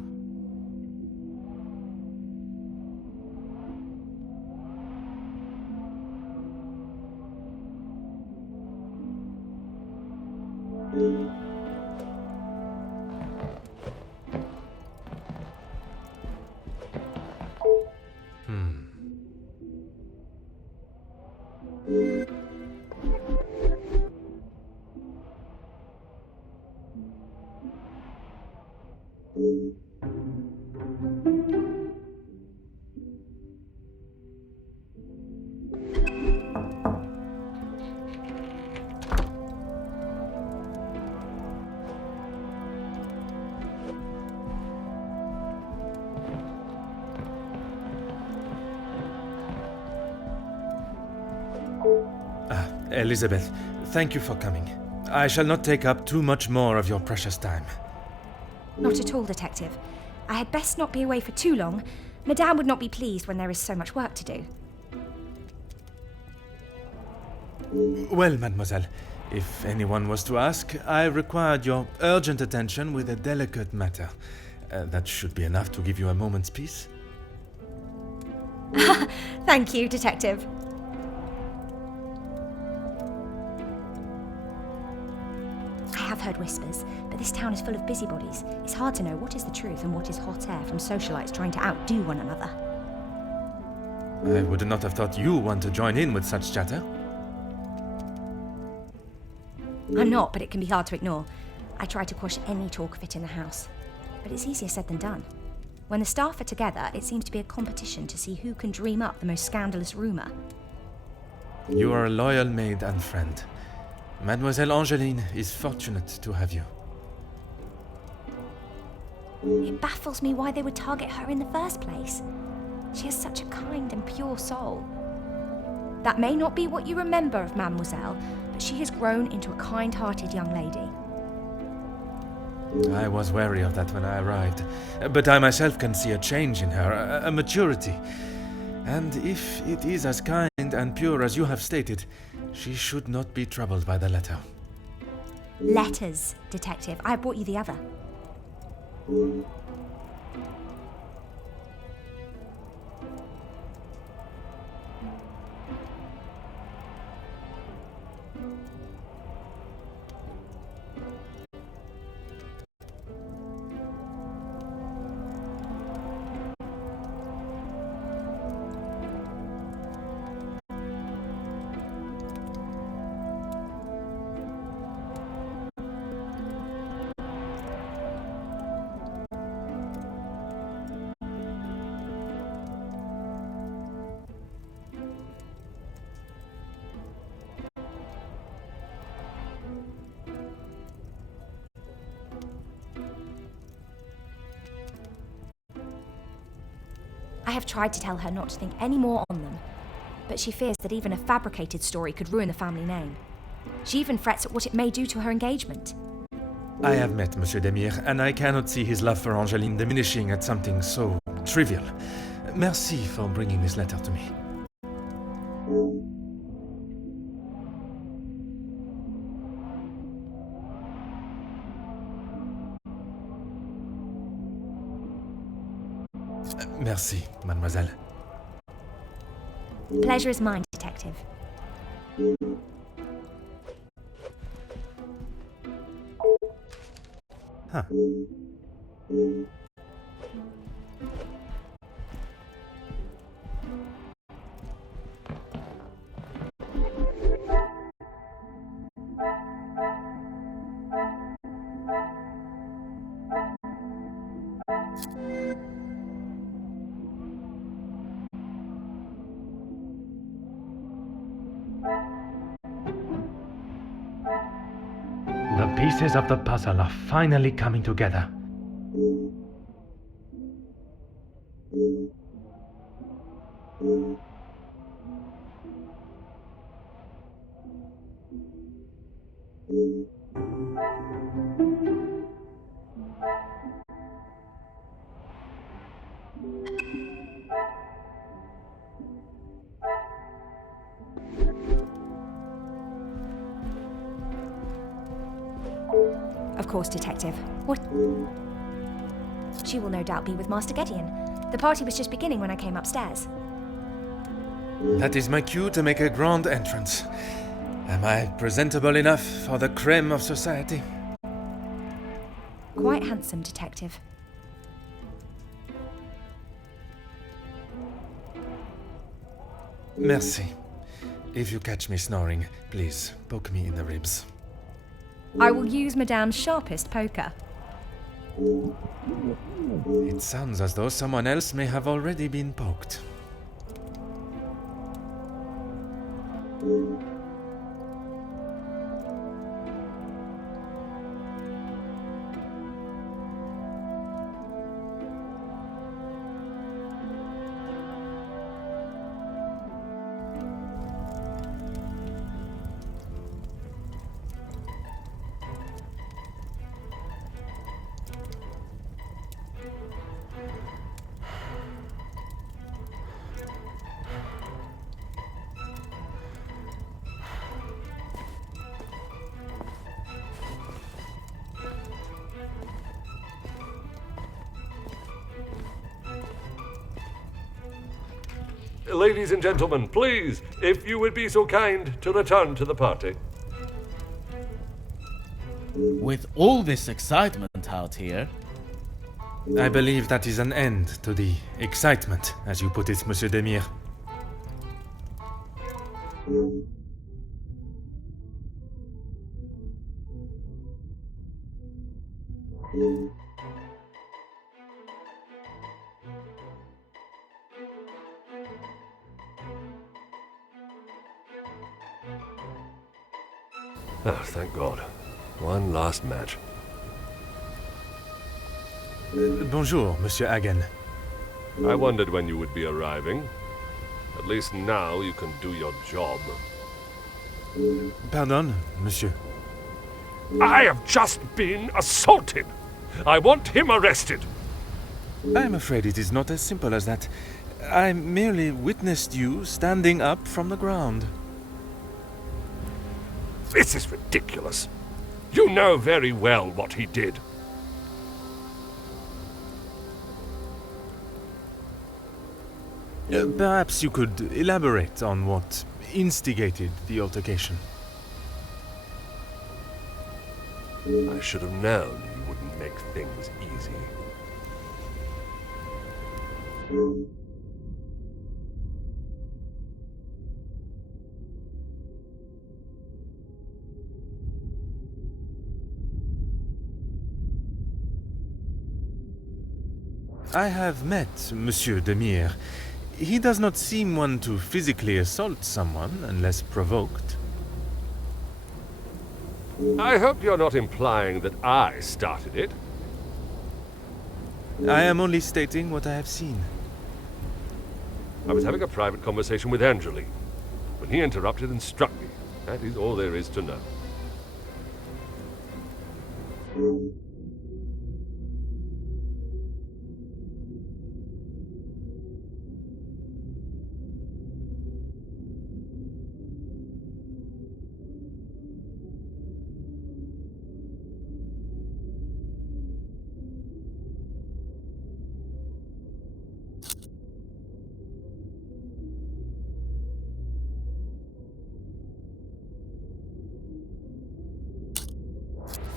Elizabeth, thank you for coming. I shall not take up too much more of your precious time. Not at all, Detective. I had best not be away for too long. Madame would not be pleased when there is so much work to do. Well, mademoiselle, if anyone was to ask, I required your urgent attention with a delicate matter. That should be enough to give you a moment's peace. Thank you, Detective. I have heard whispers, but this town is full of busybodies. It's hard to know what is the truth and what is hot air from socialites trying to outdo one another. I would not have thought you want to join in with such chatter. I'm not, but it can be hard to ignore. I try to quash any talk of it in the house. But it's easier said than done. When the staff are together, it seems to be a competition to see who can dream up the most scandalous rumour. You are a loyal maid and friend. Mademoiselle Angeline is fortunate to have you. It baffles me why they would target her in the first place. She has such a kind and pure soul. That may not be what you remember of Mademoiselle, but she has grown into a kind-hearted young lady. I was wary of that when I arrived, but I myself can see a change in her, a maturity. And if it is as kind and pure as you have stated, she should not be troubled by the letter. Letters, Detective. I brought you the other. I have tried to tell her not to think any more on them, but she fears that even a fabricated story could ruin the family name. She even frets at what it may do to her engagement. I have met Monsieur Demire, and I cannot see his love for Angeline diminishing at something so trivial. Merci for bringing this letter to me. Merci, mademoiselle. Pleasure is mine, Detective. Huh. The pieces of the puzzle are finally coming together. Of course, Detective. What? She will no doubt be with Master Gideon. The party was just beginning when I came upstairs. That is my cue to make a grand entrance. Am I presentable enough for the creme of society? Quite handsome, Detective. Merci. If you catch me snoring, please poke me in the ribs. I will use Madame's sharpest poker. It sounds as though someone else may have already been poked. Ladies and gentlemen, please, if you would be so kind to return to the party. With all this excitement out here, I believe that is an end to the excitement, as you put it, Monsieur Demire. Oh, thank God. One last match. Bonjour, Monsieur Hagen. I wondered when you would be arriving. At least now you can do your job. Pardon, Monsieur. I have just been assaulted! I want him arrested! I'm afraid it is not as simple as that. I merely witnessed you standing up from the ground. This is ridiculous. You know very well what he did. Perhaps you could elaborate on what instigated the altercation. I should have known you wouldn't make things easy. I have met Monsieur Demire. He does not seem one to physically assault someone unless provoked. I hope you're not implying that I started it. I am only stating what I have seen. I was having a private conversation with Angeline when he interrupted and struck me. That is all there is to know.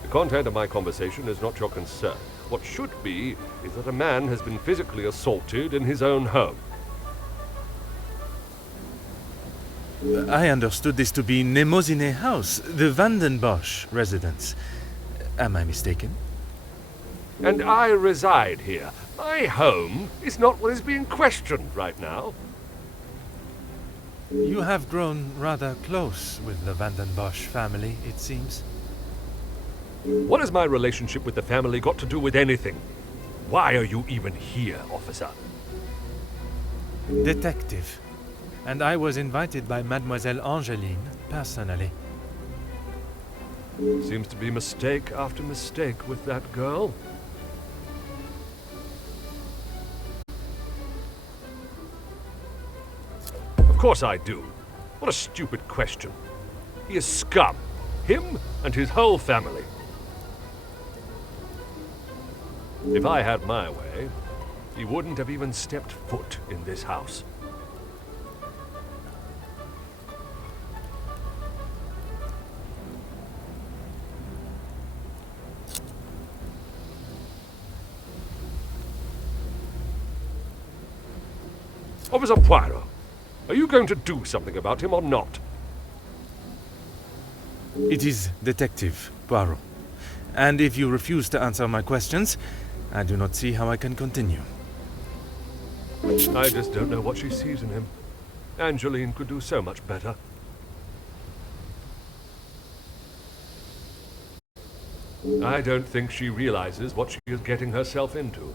The content of my conversation is not your concern. What should be is that a man has been physically assaulted in his own home. I understood this to be Nemozine House, the Vandenbosch residence. Am I mistaken? And I reside here. My home is not what is being questioned right now. You have grown rather close with the Vandenbosch family, it seems. What has my relationship with the family got to do with anything? Why are you even here, officer? Detective. And I was invited by Mademoiselle Angeline personally. Seems to be mistake after mistake with that girl. Of course I do. What a stupid question. He is scum. Him and his whole family. If I had my way, he wouldn't have even stepped foot in this house. Officer Poirot, are you going to do something about him or not? It is Detective Poirot. And if you refuse to answer my questions, I do not see how I can continue. I just don't know what she sees in him. Angeline could do so much better. I don't think she realizes what she is getting herself into.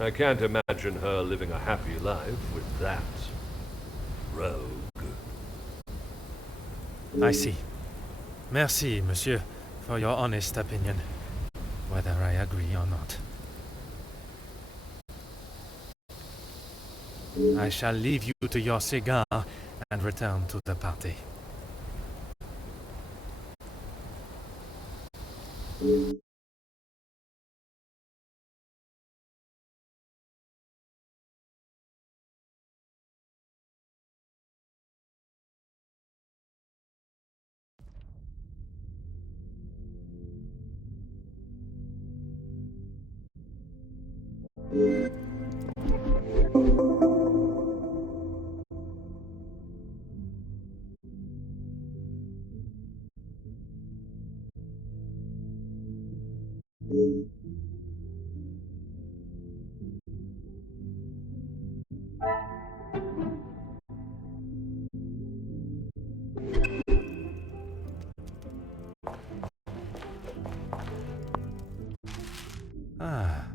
I can't imagine her living a happy life with that rogue. I see. Merci, monsieur, for your honest opinion, whether I agree or not. I shall leave you to your cigar and return to the party. Ah.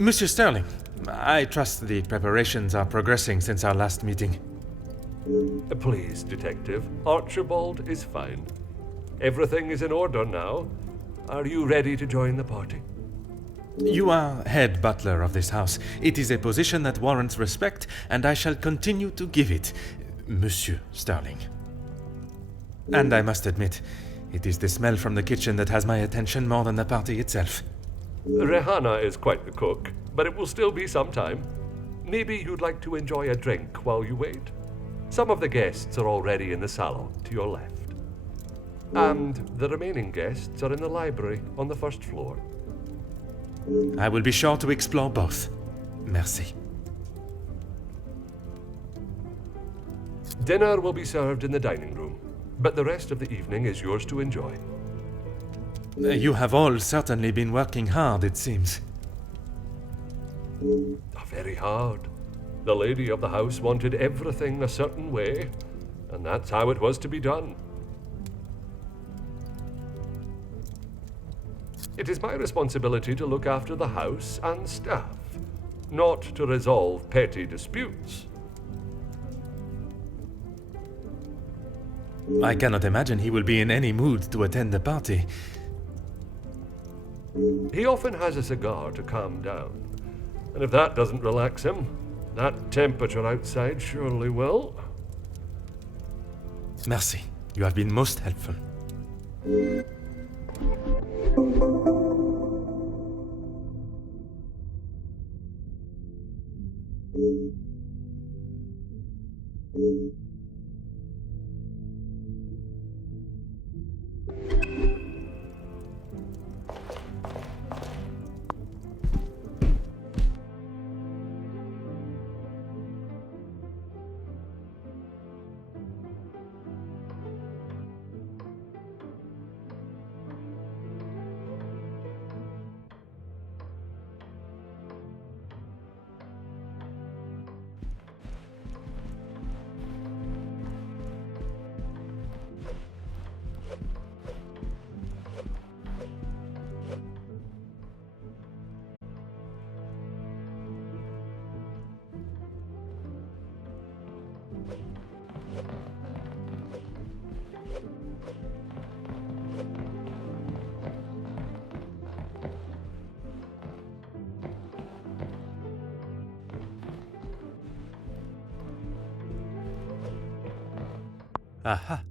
Monsieur Sterling, I trust the preparations are progressing since our last meeting. Please, Detective. Archibald is fine. Everything is in order now. Are you ready to join the party? You are head butler of this house. It is a position that warrants respect, and I shall continue to give it, Monsieur Sterling. And I must admit, it is the smell from the kitchen that has my attention more than the party itself. Rehanna is quite the cook, but it will still be some time. Maybe you'd like to enjoy a drink while you wait. Some of the guests are already in the salon to your left. And the remaining guests are in the library on the first floor. I will be sure to explore both. Merci. Dinner will be served in the dining room, but the rest of the evening is yours to enjoy. You have all certainly been working hard, it seems. Very hard. The lady of the house wanted everything a certain way, and that's how it was to be done. It is my responsibility to look after the house and staff, not to resolve petty disputes. I cannot imagine he will be in any mood to attend the party. He often has a cigar to calm down, and if that doesn't relax him, that temperature outside surely will. Merci. You have been most helpful. Aha.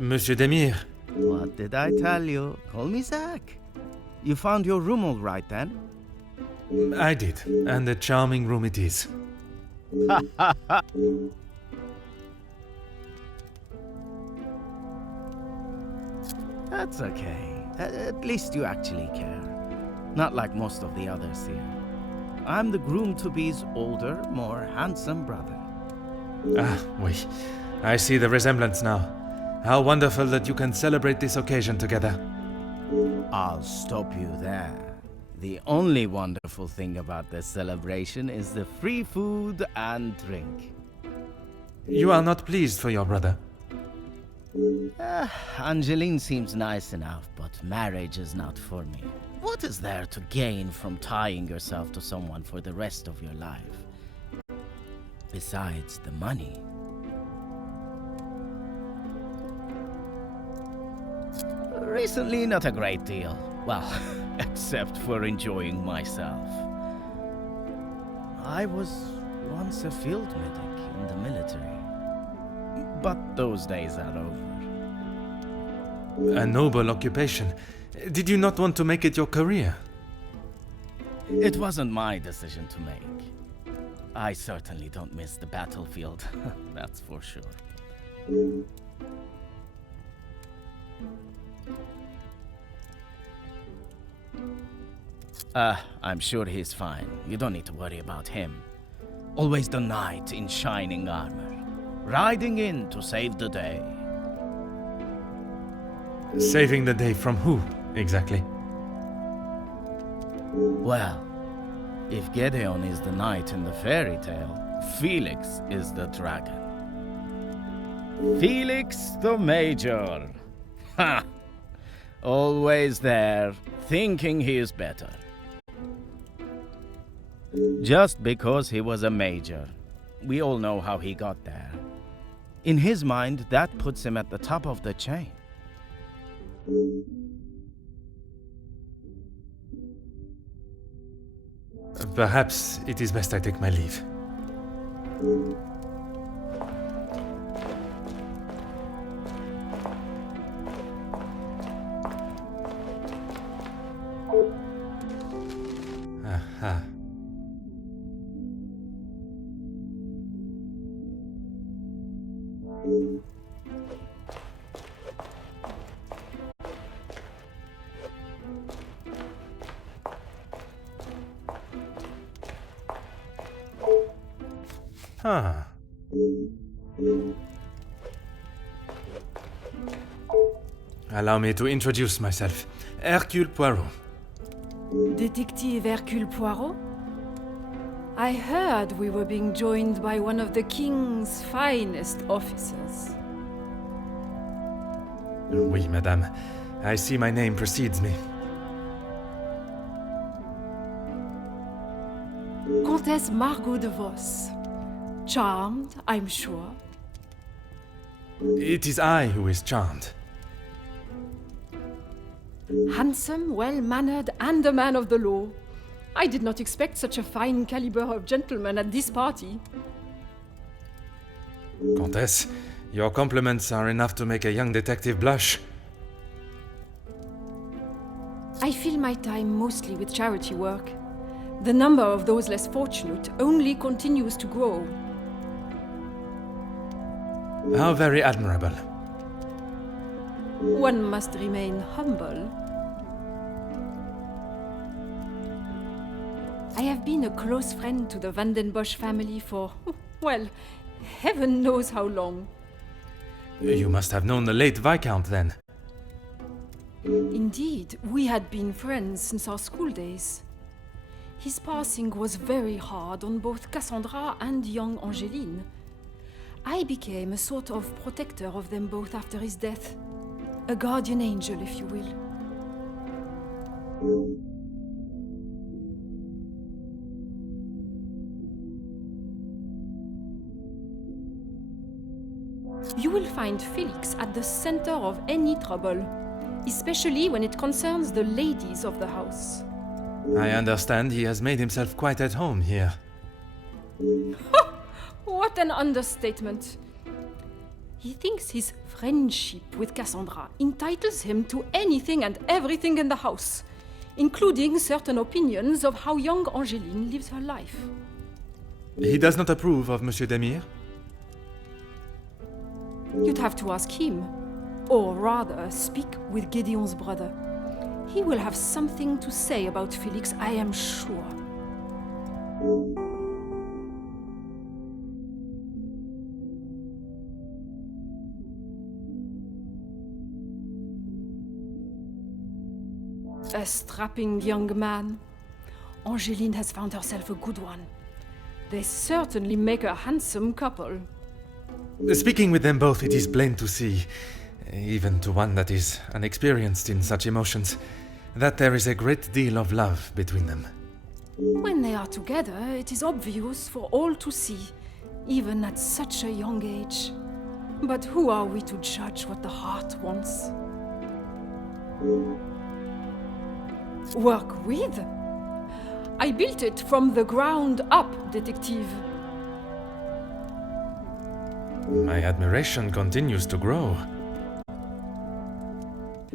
Monsieur Demire. What did I tell you? Call me Zach. You found your room all right then? I did, and a charming room it is. That's okay. At least you actually care. Not like most of the others here. I'm the groom-to-be's older, more handsome brother. Ah, oui. I see the resemblance now. How wonderful that you can celebrate this occasion together. I'll stop you there. The only wonderful thing about this celebration is the free food and drink. You are not pleased for your brother. Angeline seems nice enough, but marriage is not for me. What is there to gain from tying yourself to someone for the rest of your life? Besides the money. Recently, not a great deal. Well, except for enjoying myself. I was once a field medic in the military. But those days are over. A noble occupation. Did you not want to make it your career? It wasn't my decision to make. I certainly don't miss the battlefield, that's for sure. I'm sure he's fine. You don't need to worry about him. Always the knight in shining armor, riding in to save the day. Saving the day from who, exactly? Well, if Gedeon is the knight in the fairy tale, Felix is the dragon. Felix the Major. Ha! Always there, thinking he is better. Just because he was a major. We all know how he got there. In his mind, that puts him at the top of the chain. Perhaps it is best I take my leave. Aha. Huh. Allow me to introduce myself. Hercule Poirot. Detective Hercule Poirot? I heard we were being joined by one of the King's finest officers. Oui, madame. I see my name precedes me. Comtesse Margot de Vos. Charmed, I'm sure. It is I who is charmed. Handsome, well-mannered, and a man of the law. I did not expect such a fine caliber of gentleman at this party. Comtesse, your compliments are enough to make a young detective blush. I fill my time mostly with charity work. The number of those less fortunate only continues to grow. How very admirable. One must remain humble. I have been a close friend to the Van den Bosch family for, well, heaven knows how long. You must have known the late Viscount then. Indeed, we had been friends since our school days. His passing was very hard on both Cassandra and young Angeline. I became a sort of protector of them both after his death. A guardian angel, if you will. You will find Felix at the center of any trouble, especially when it concerns the ladies of the house. I understand he has made himself quite at home here. What an understatement! He thinks his friendship with Cassandra entitles him to anything and everything in the house, including certain opinions of how young Angeline lives her life. He does not approve of Monsieur Demire? You'd have to ask him, or rather speak with Gideon's brother. He will have something to say about Felix, I am sure. A strapping young man. Angeline has found herself a good one. They certainly make a handsome couple. Speaking with them both, it is plain to see, even to one that is unexperienced in such emotions, that there is a great deal of love between them. When they are together, it is obvious for all to see, even at such a young age. But who are we to judge what the heart wants? Work with? I built it from the ground up, detective. My admiration continues to grow.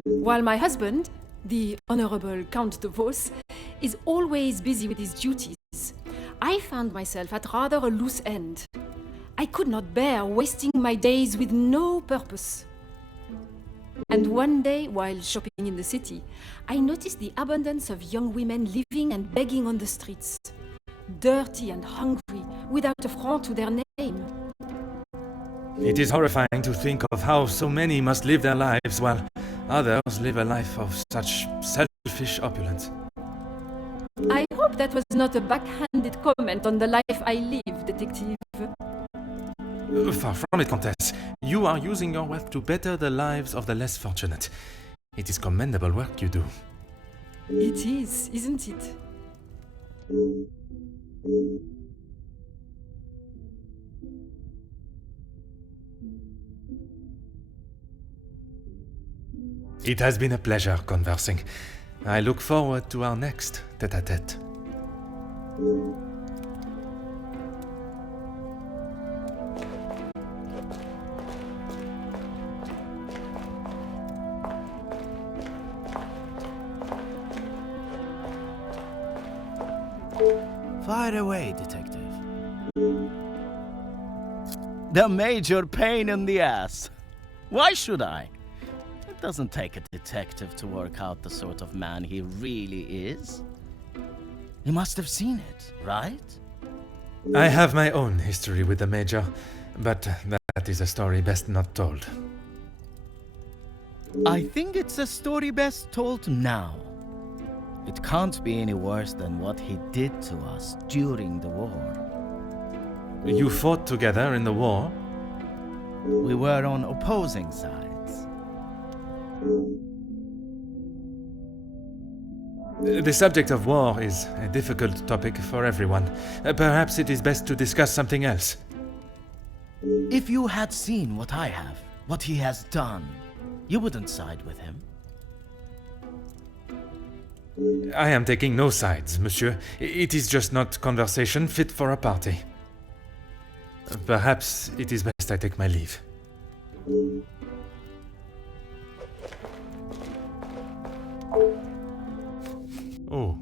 While my husband, the Honorable Count de Vos, is always busy with his duties, I found myself at rather a loose end. I could not bear wasting my days with no purpose. And one day, while shopping in the city, I noticed the abundance of young women living and begging on the streets, dirty and hungry, without a franc to their name. It is horrifying to think of how so many must live their lives while others live a life of such selfish opulence. I hope that was not a backhanded comment on the life I live, detective. Far from it, Comtesse. You are using your wealth to better the lives of the less fortunate. It is commendable work you do. It is, isn't it? It has been a pleasure conversing. I look forward to our next tête-à-tête. Fire away, detective. The major pain in the ass. Why should I? It doesn't take a detective to work out the sort of man he really is. You must have seen it, right? I have my own history with the Major, but that is a story best not told. I think it's a story best told now. It can't be any worse than what he did to us during the war. You fought together in the war? We were on opposing sides. The subject of war is a difficult topic for everyone. Perhaps it is best to discuss something else. If you had seen what I have, what he has done, you wouldn't side with him. I am taking no sides, monsieur. It is just not conversation fit for a party. Perhaps it is best I take my leave. Oh.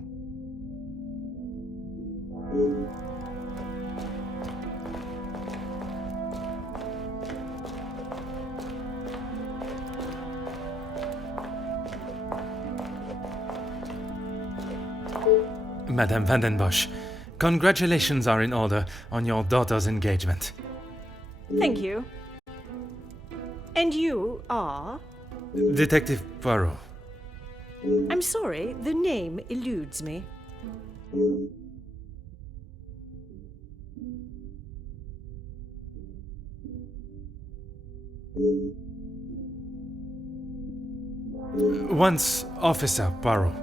Madame van den Bosch, congratulations are in order on your daughter's engagement. Thank you. And you are? Detective Poirot. I'm sorry, the name eludes me. Once Officer Poirot,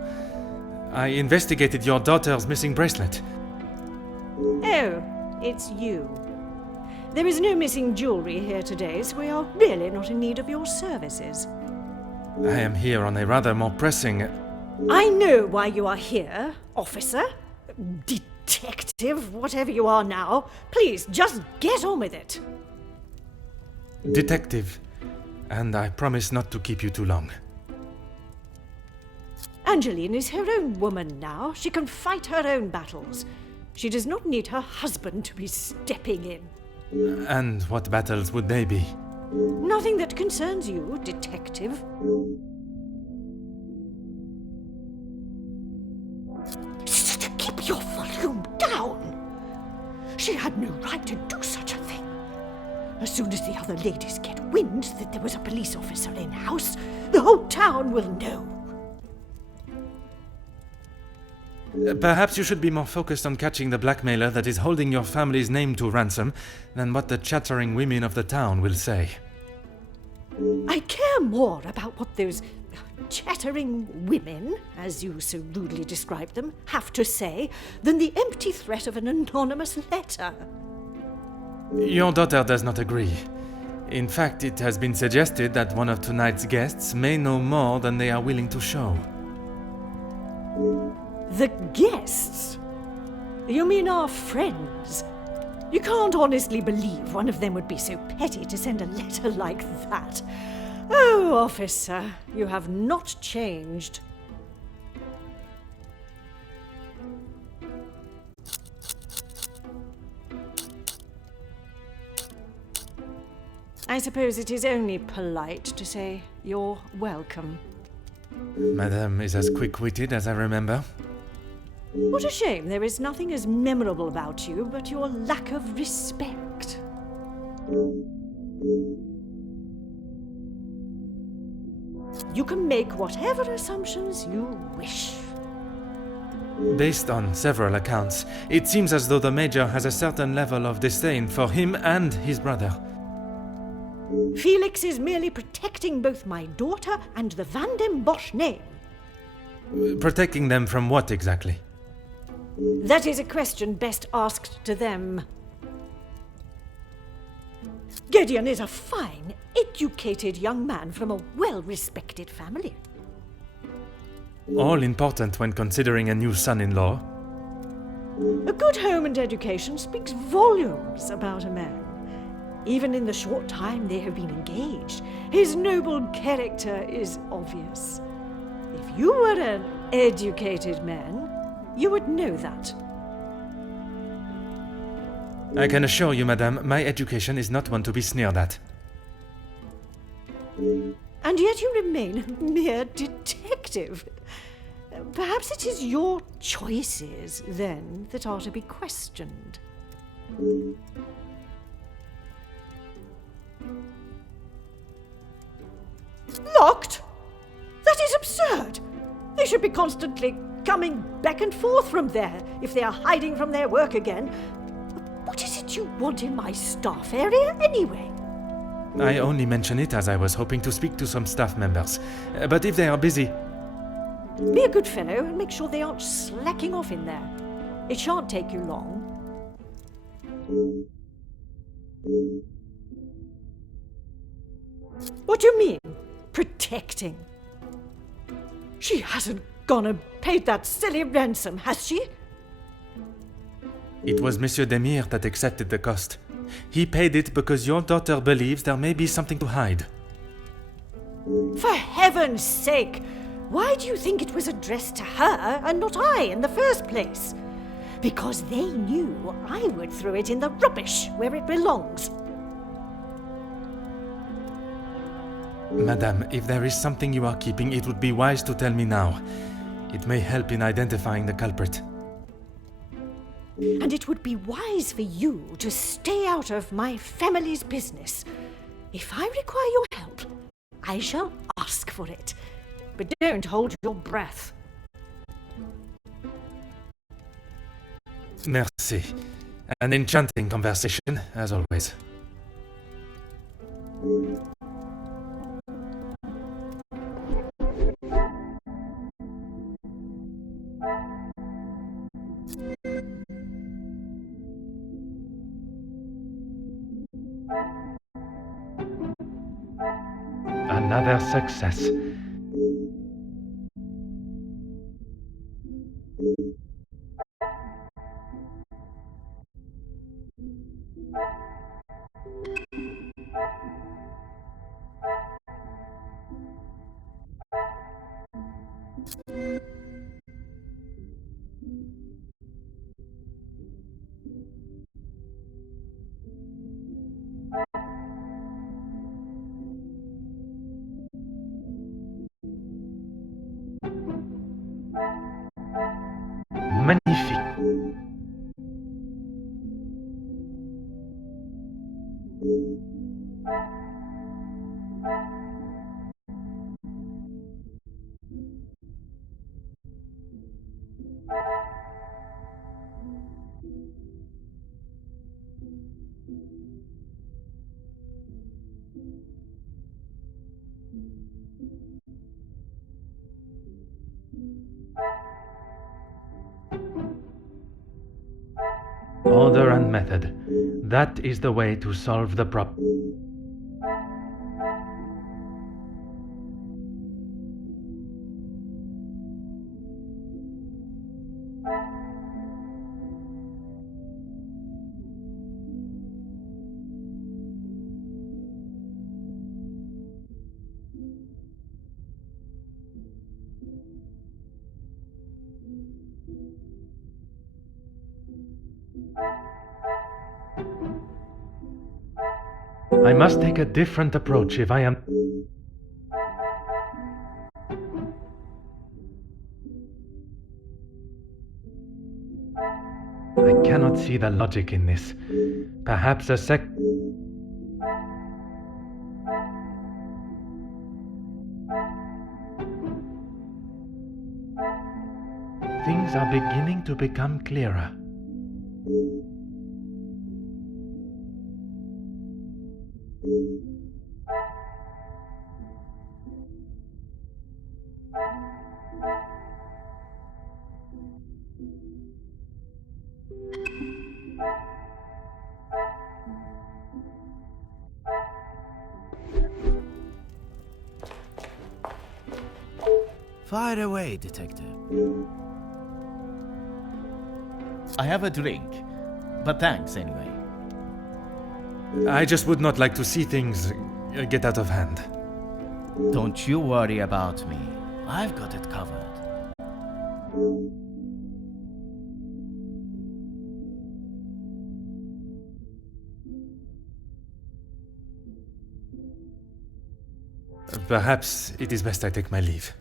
I investigated your daughter's missing bracelet. Oh, it's you. There is no missing jewelry here today, so we are really not in need of your services. I am here on a rather more pressing... I know why you are here, officer, detective, whatever you are now. Please, just get on with it. Detective, and I promise not to keep you too long. Angeline is her own woman now. She can fight her own battles. She does not need her husband to be stepping in. And what battles would they be? Nothing that concerns you, detective. Keep your volume down. She had no right to do such a thing. As soon as the other ladies get wind that there was a police officer in-house, the whole town will know. Perhaps you should be more focused on catching the blackmailer that is holding your family's name to ransom than what the chattering women of the town will say. I care more about what those chattering women, as you so rudely describe them, have to say than the empty threat of an anonymous letter. Your daughter does not agree. In fact, it has been suggested that one of tonight's guests may know more than they are willing to show. The guests? You mean our friends? You can't honestly believe one of them would be so petty to send a letter like that. Oh, officer, you have not changed. I suppose it is only polite to say you're welcome. Madame is as quick-witted as I remember. What a shame there is nothing as memorable about you but your lack of respect. You can make whatever assumptions you wish. Based on several accounts, it seems as though the Major has a certain level of disdain for him and his brother. Felix is merely protecting both my daughter and the Van den Bosch name. Protecting them from what exactly? That is a question best asked to them. Gideon is a fine, educated young man from a well-respected family. All important when considering a new son-in-law. A good home and education speaks volumes about a man. Even in the short time they have been engaged, his noble character is obvious. If you were an educated man, you would know that. I can assure you, madame, my education is not one to be sneered at. And yet you remain a mere detective. Perhaps it is your choices, then, that are to be questioned. Locked? That is absurd! They should be constantly coming back and forth from there if they are hiding from their work again. What is it you want in my staff area, anyway? I only mention it as I was hoping to speak to some staff members. But if they are busy... Be a good fellow and make sure they aren't slacking off in there. It shan't take you long. What do you mean, protecting? She hasn't gone and paid that silly ransom, has she? It was Monsieur Demire that accepted the cost. He paid it because your daughter believes there may be something to hide. For heaven's sake! Why do you think it was addressed to her and not I in the first place? Because they knew I would throw it in the rubbish where it belongs. Madame, if there is something you are keeping, it would be wise to tell me now. It may help in identifying the culprit. And it would be wise for you to stay out of my family's business. If I require your help, I shall ask for it. But don't hold your breath. Merci. An enchanting conversation, as always. Another success. Magnifique. Order and method. That is the way to solve the problem. I must take a different approach if I am... I cannot see the logic in this. Perhaps a sec... Things are beginning to become clearer. Fire away, detective. I have a drink, but thanks anyway. I just would not like to see things get out of hand. Don't you worry about me. I've got it covered. Perhaps it is best I take my leave.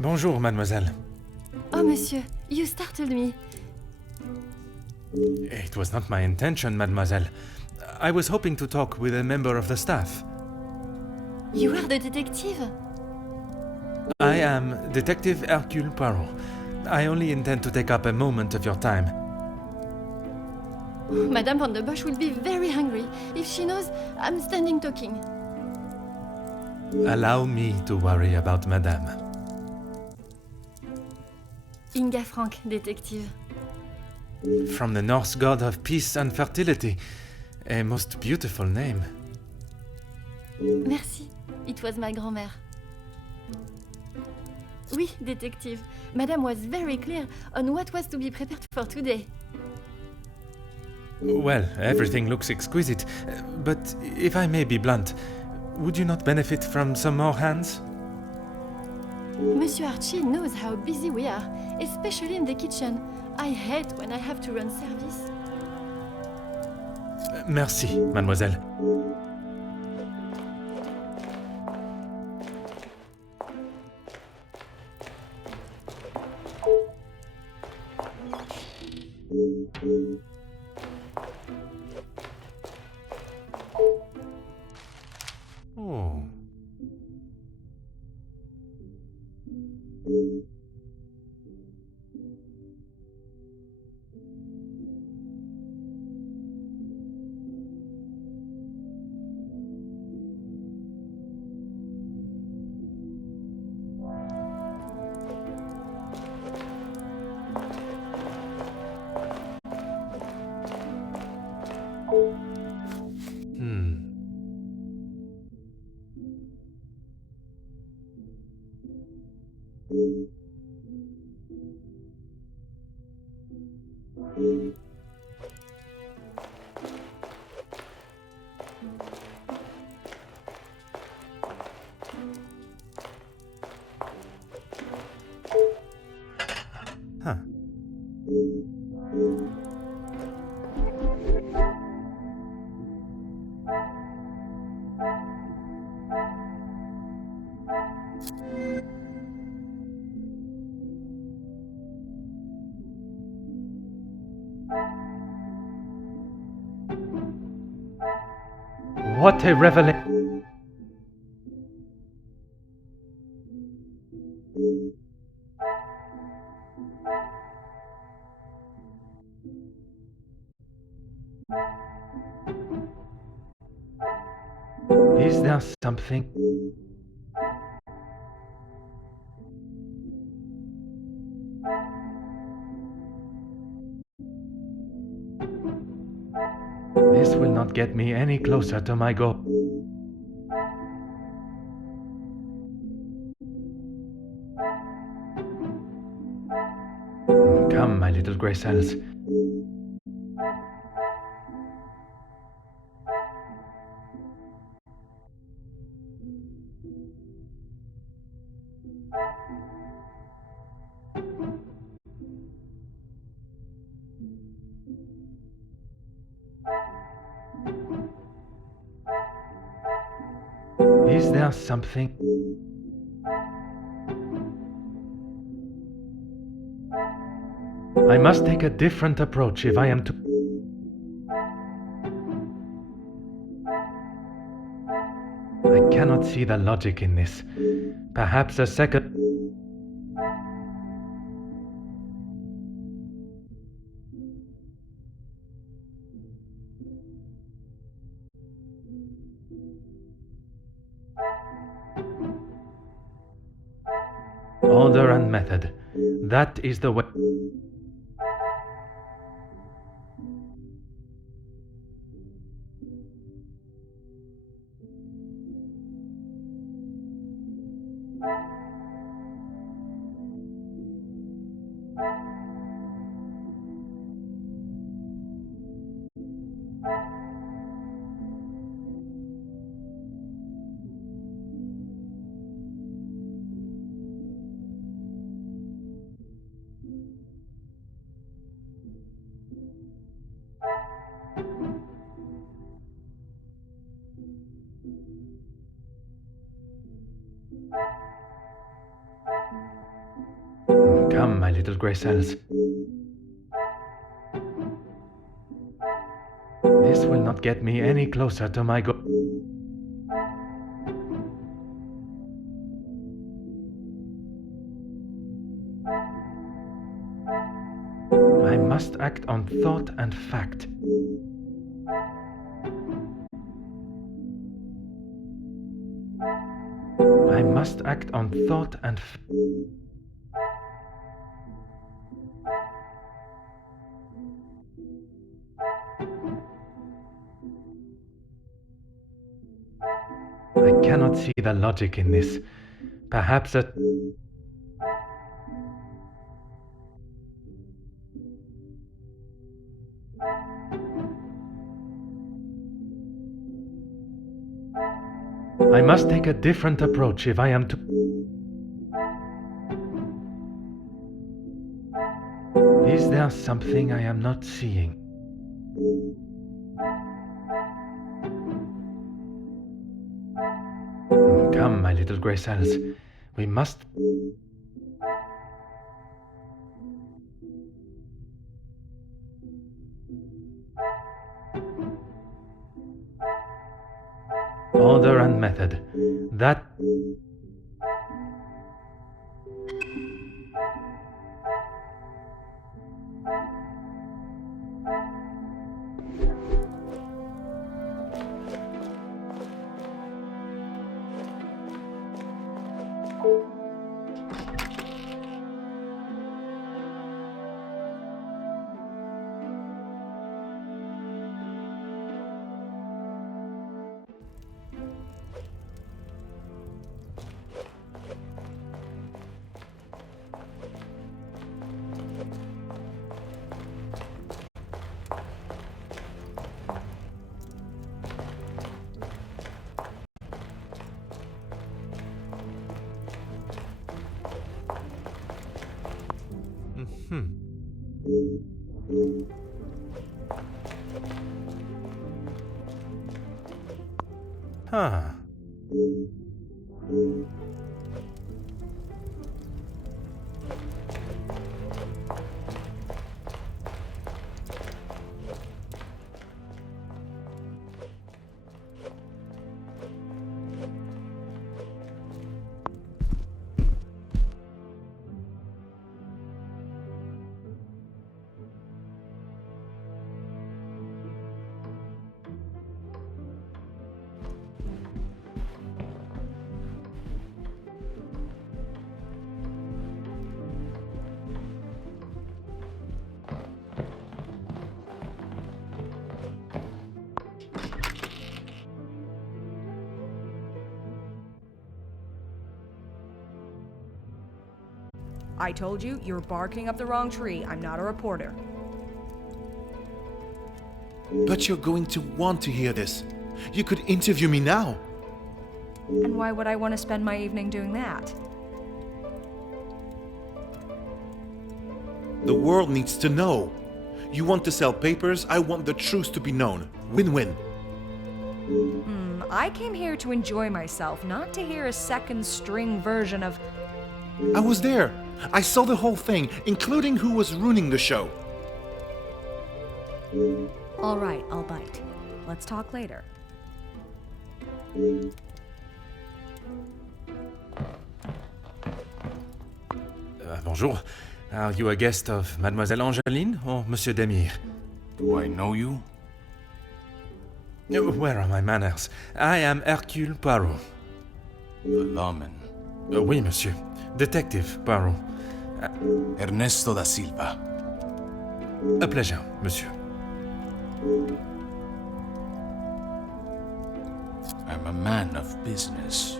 Bonjour, mademoiselle. Oh, monsieur, you startled me. It was not my intention, mademoiselle. I was hoping to talk with a member of the staff. You are the detective? I am Detective Hercule Poirot. I only intend to take up a moment of your time. Madame Van der Bosch will be very hungry if she knows I'm standing talking. Allow me to worry about madame. Inga Frank, detective. From the Norse god of peace and fertility. A most beautiful name. Merci. It was my grand-mère. Oui, detective. Madame was very clear on what was to be prepared for today. Well, everything looks exquisite, but if I may be blunt, would you not benefit from some more hands? Monsieur Archie knows how busy we are, especially in the kitchen. I hate when I have to run service. Merci, mademoiselle. Oh. Huh. What a revelation! Is there something? will not get me any closer to my goal. Come, my little grey cells. Is there something? I must take a different approach if I am to... I cannot see the logic in this. Perhaps a second... Order and method. That is the way. Come, my little grey cells. This will not get me any closer to my goal. I must act on thought and fact. I must act on thought and I cannot see the logic in this. Perhaps a... I must take a different approach if I am to... Is there something I am not seeing? Come, my little grey cells. We must... Order and method. That... Huh. I told you, you're barking up the wrong tree. I'm not a reporter. But you're going to want to hear this. You could interview me now. And why would I want to spend my evening doing that? The world needs to know. You want to sell papers, I want the truth to be known. Win-win. I came here to enjoy myself, not to hear a second-string version of... I was there. I saw the whole thing, including who was ruining the show. All right, I'll bite. Let's talk later. Bonjour. Are you a guest of Mademoiselle Angeline or Monsieur Demire? Do I know you? Where are my manners? I am Hercule Poirot. The lawman. Oui, monsieur. Detective Poirot. Ernesto da Silva. A pleasure, monsieur. I'm a man of business.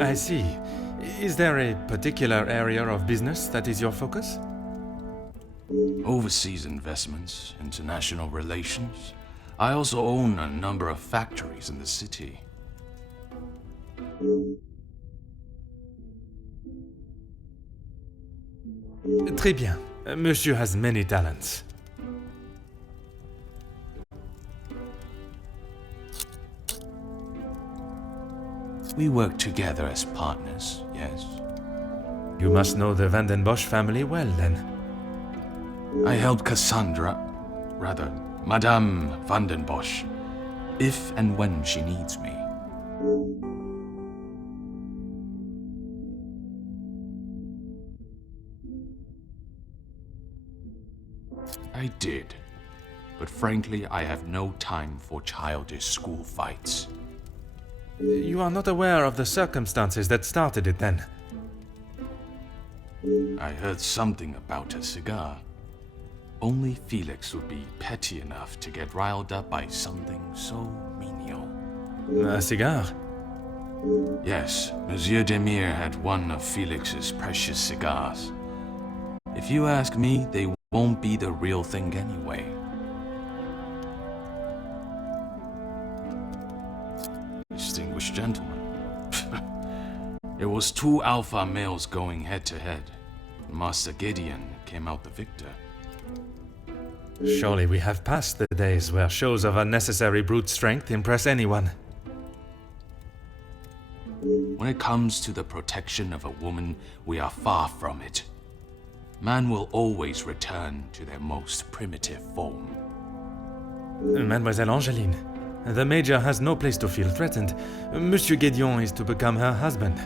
I see. Is there a particular area of business that is your focus? Overseas investments, international relations. I also own a number of factories in the city. Très bien. Monsieur has many talents. We work together as partners, yes? You must know the Van den Bosch family well, then. I helped Cassandra, rather, Madame Van den Bosch, if and when she needs me. I did, but frankly, I have no time for childish school fights. You are not aware of the circumstances that started it, then? I heard something about a cigar. Only Felix would be petty enough to get riled up by something so menial. A cigar? Yes, Monsieur Demire had one of Felix's precious cigars. If you ask me, they won't be the real thing anyway. Distinguished gentleman. It was two alpha males going head-to-head. Master Gideon came out the victor. Surely we have passed the days where shows of unnecessary brute strength impress anyone. When it comes to the protection of a woman, we are far from it. Man will always return to their most primitive form. Mademoiselle Angeline, the Major has no place to feel threatened. Monsieur Gideon is to become her husband.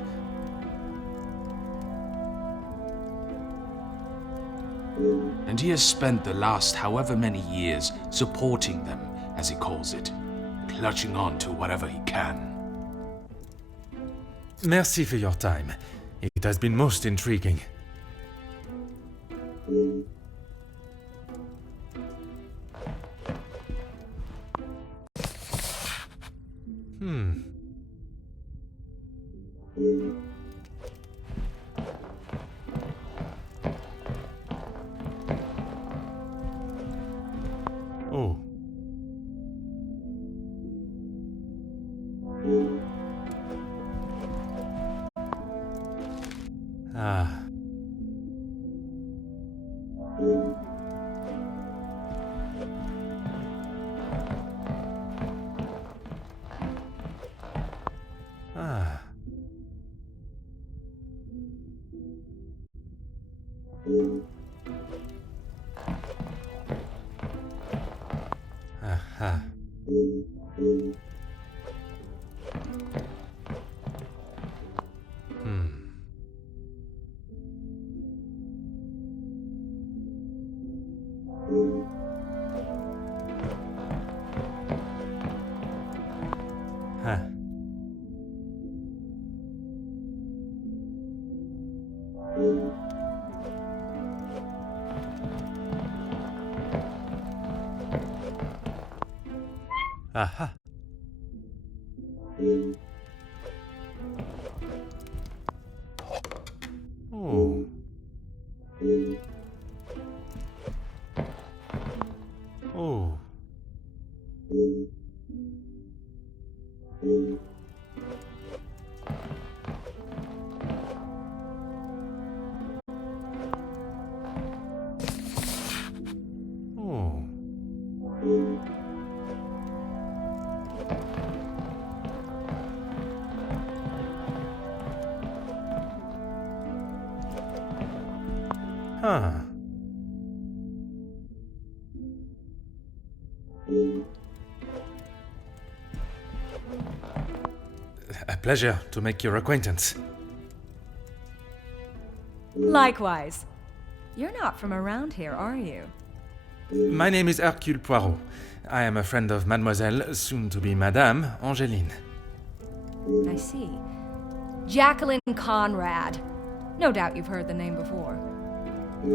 And he has spent the last however many years supporting them, as he calls it, clutching on to whatever he can. Merci for your time. It has been most intriguing. Oh. Ah. Ah. Aha. Huh. Aha. Oh. Huh. A pleasure to make your acquaintance. Likewise. You're not from around here, are you? My name is Hercule Poirot. I am a friend of Mademoiselle, soon to be Madame, Angeline. I see. Jacqueline Conrad. No doubt you've heard the name before.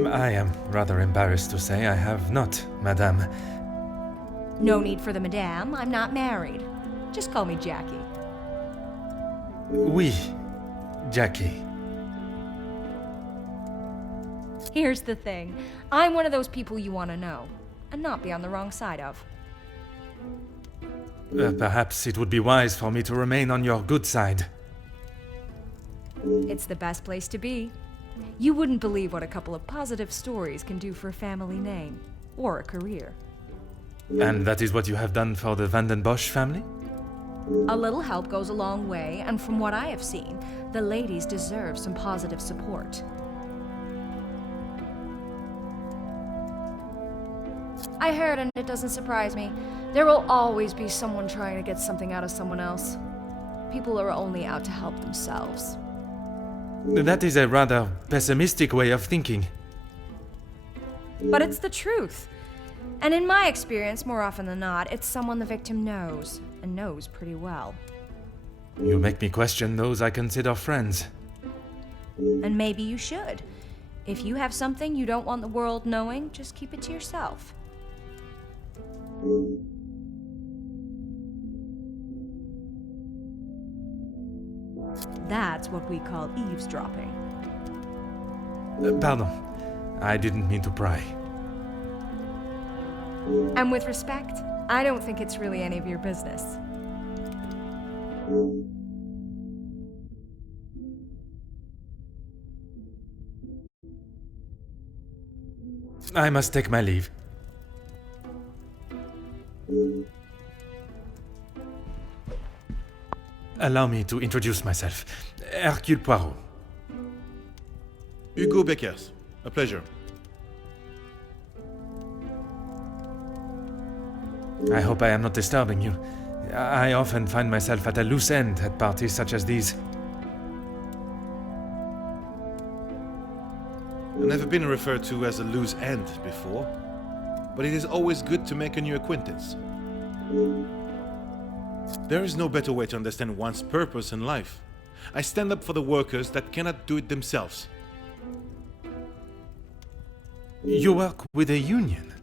I am rather embarrassed to say I have not, Madame. No need for the madame. I'm not married. Just call me Jackie. Oui, Jackie. Here's the thing. I'm one of those people you want to know, and not be on the wrong side of. Perhaps it would be wise for me to remain on your good side. It's the best place to be. You wouldn't believe what a couple of positive stories can do for a family name, or a career. And that is what you have done for the Van den Bosch family? A little help goes a long way, and from what I have seen, the ladies deserve some positive support. I heard, and it doesn't surprise me, there will always be someone trying to get something out of someone else. People are only out to help themselves. That is a rather pessimistic way of thinking. But it's the truth. And in my experience, more often than not, it's someone the victim knows, and knows pretty well. You make me question those I consider friends. And maybe you should. If you have something you don't want the world knowing, just keep it to yourself. That's what we call eavesdropping. Pardon. I didn't mean to pry. And with respect, I don't think it's really any of your business. I must take my leave. Allow me to introduce myself. Hercule Poirot. Hugo Beckers. A pleasure. I hope I am not disturbing you. I often find myself at a loose end at parties such as these. I've never been referred to as a loose end before, but it is always good to make a new acquaintance. There is no better way to understand one's purpose in life. I stand up for the workers that cannot do it themselves. You work with a union?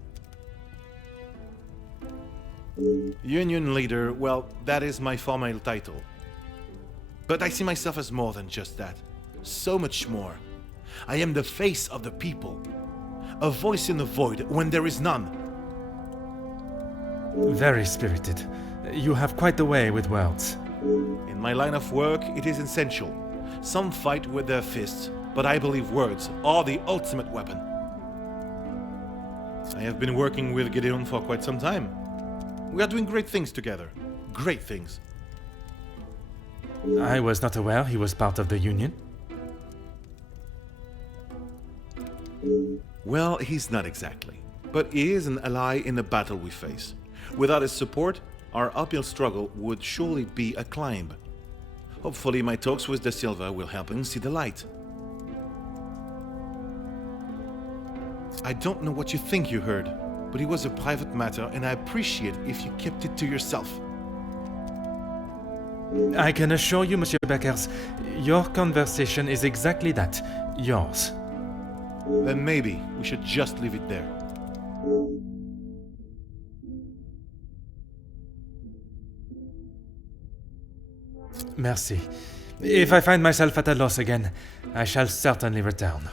Union leader, well, that is my formal title. But I see myself as more than just that. So much more. I am the face of the people. A voice in the void when there is none. Very spirited. You have quite the way with words. In my line of work, it is essential. Some fight with their fists, but I believe words are the ultimate weapon. I have been working with Gideon for quite some time. We are doing great things together. Great things. I was not aware he was part of the union. Well, he's not exactly. But he is an ally in the battle we face. Without his support, our uphill struggle would surely be a climb. Hopefully my talks with De Silva will help him see the light. I don't know what you think you heard, but it was a private matter and I appreciate if you kept it to yourself. I can assure you, Monsieur Beckers, your conversation is exactly that. Yours. Then maybe we should just leave it there. Merci. If I find myself at a loss again, I shall certainly return.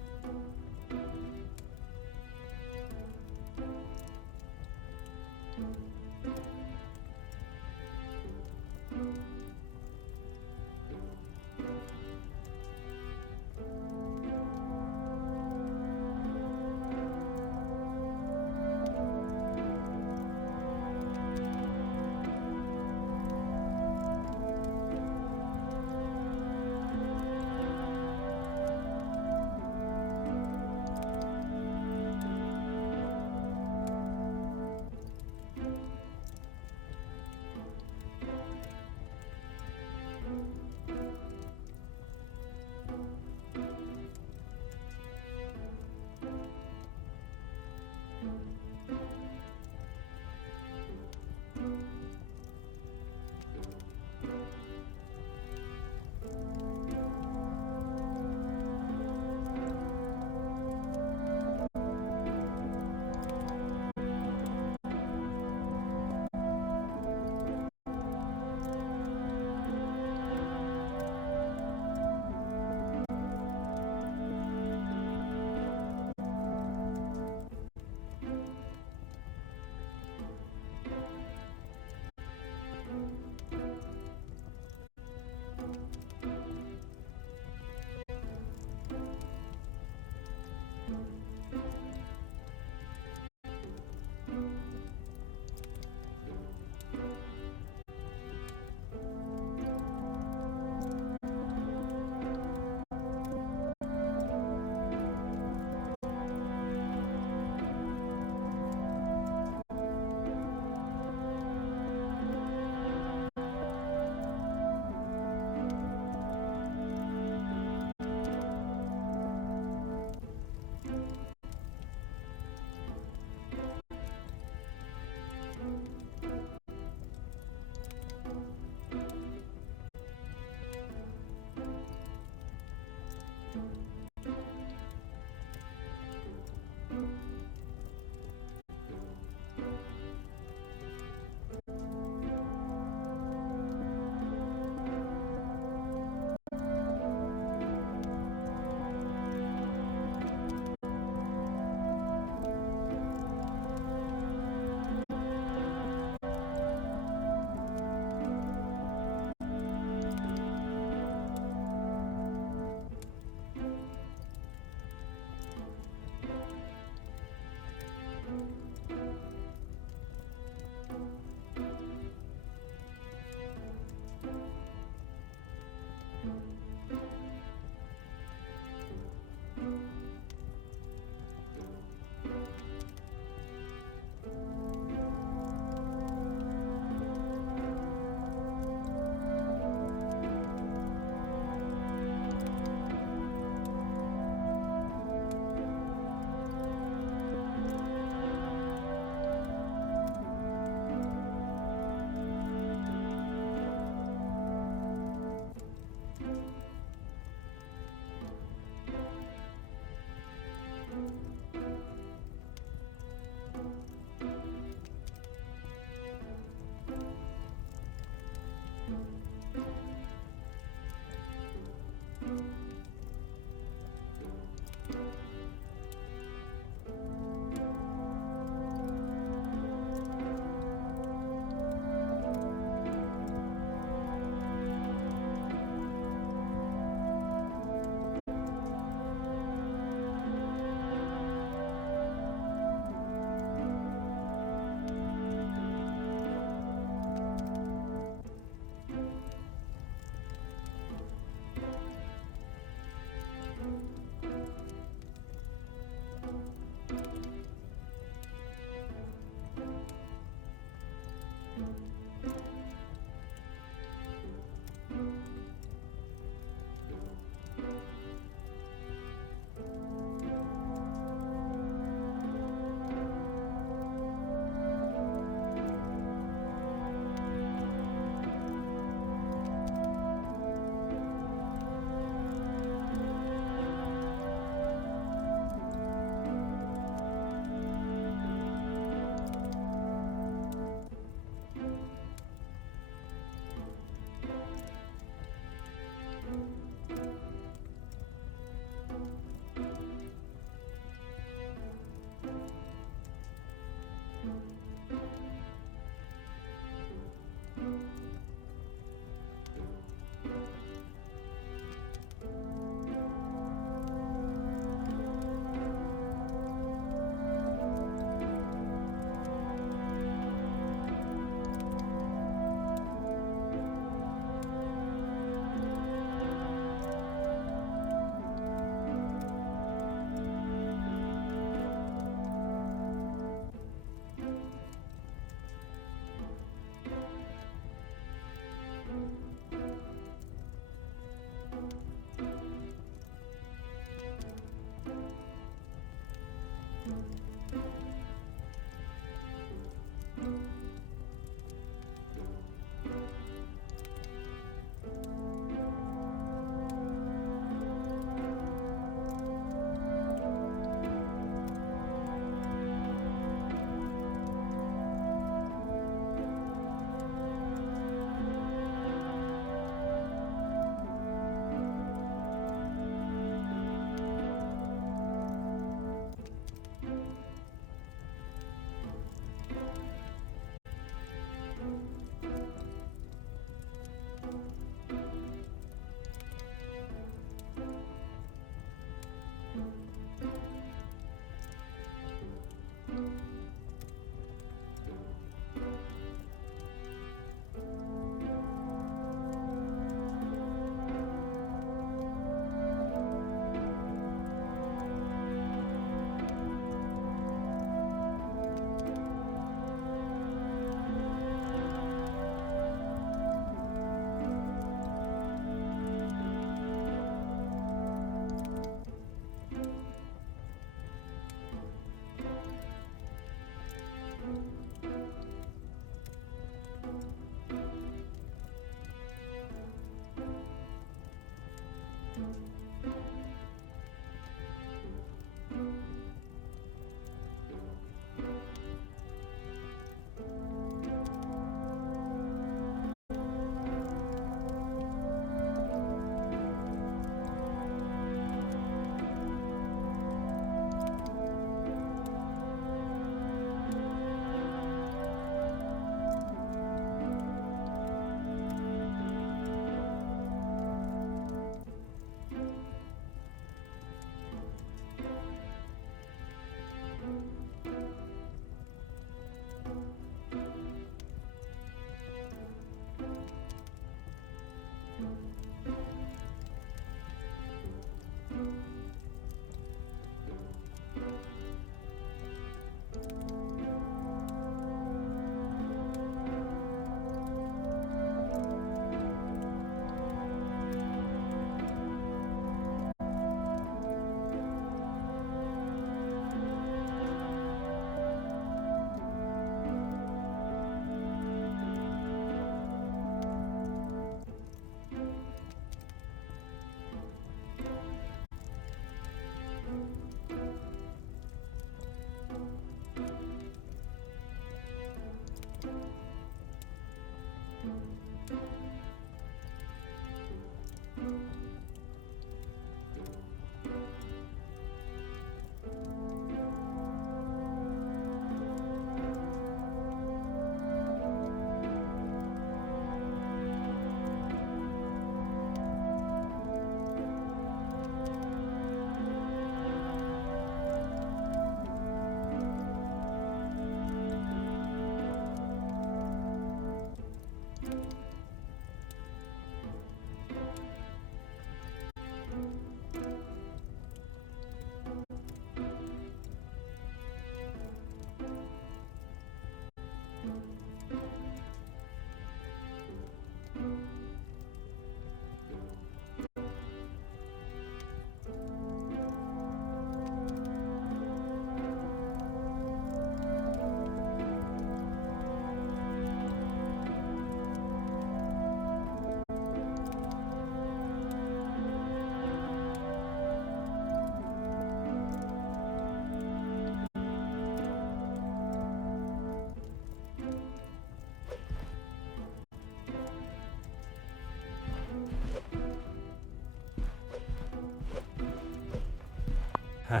Huh.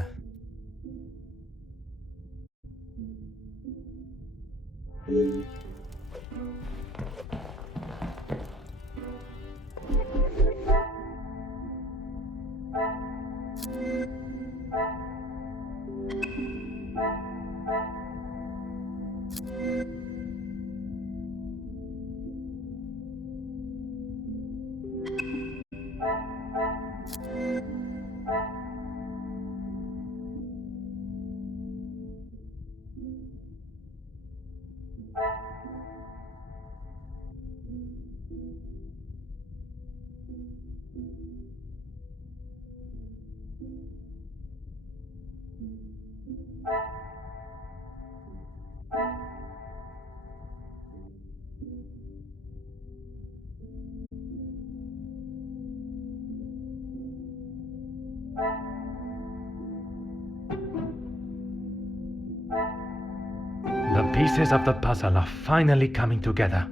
The pieces of the puzzle are finally coming together.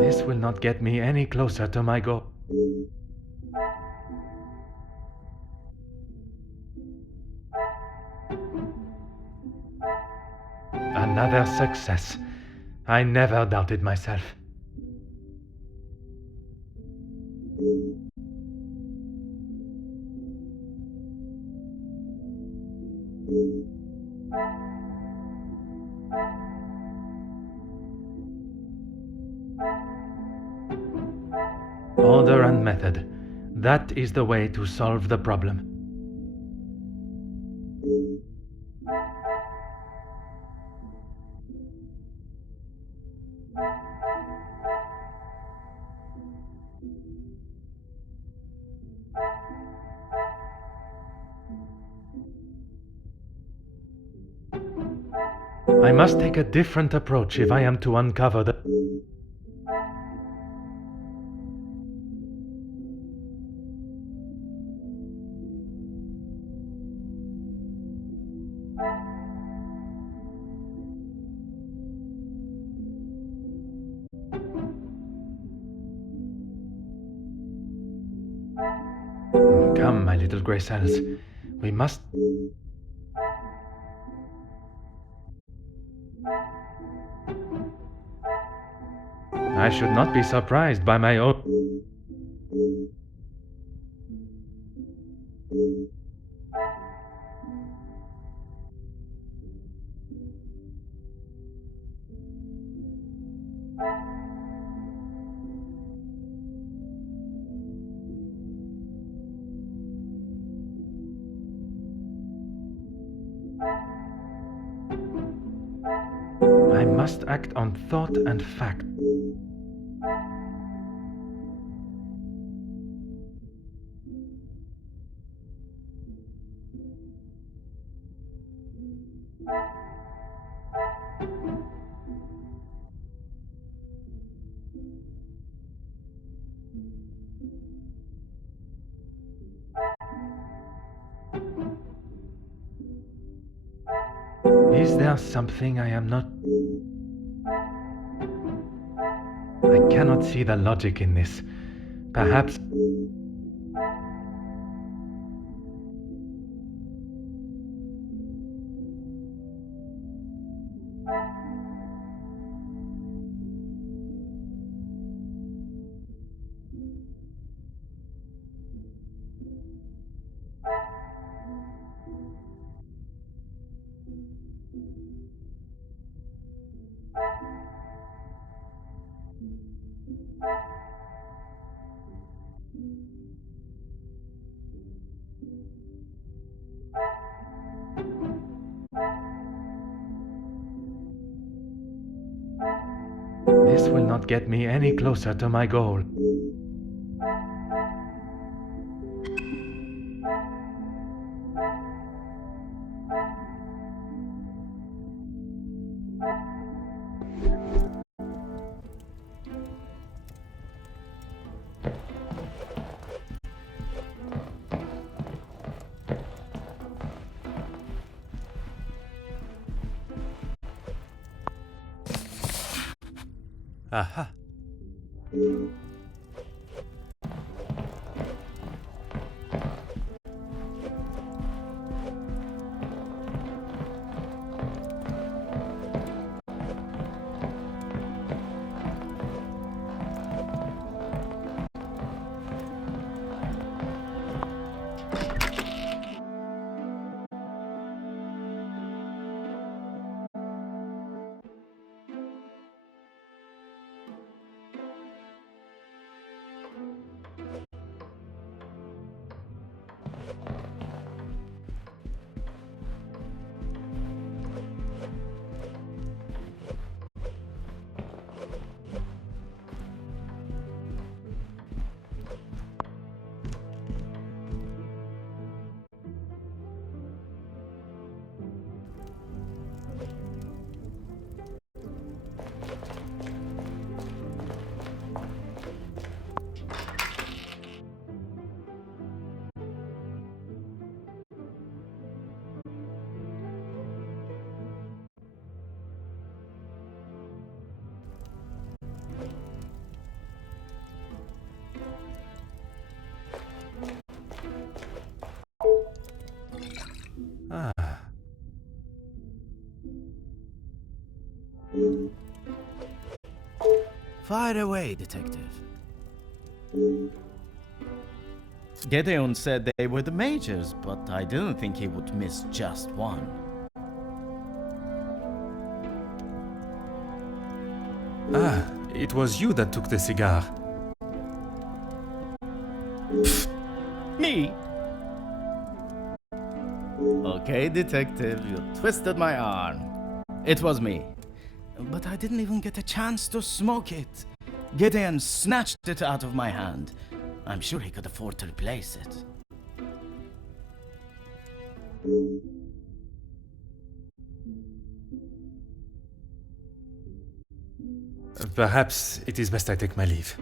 This will not get me any closer to my goal. Another success. I never doubted myself. Order and method. That is the way to solve the problem. I must take a different approach if I am to uncover the... Come, my little grey cells. We must... I should not be surprised by my own... I must act on thought and fact. Is there something I am not... I cannot see the logic in this. Perhaps... not get me any closer to my goal. Aha. Fire away, detective. Gideon said they were the majors, but I didn't think he would miss just one. Ah, it was you that took the cigar. Me? Okay, detective, you twisted my arm. It was me. But I didn't even get a chance to smoke it. Gideon snatched it out of my hand. I'm sure he could afford to replace it. Perhaps it is best I take my leave.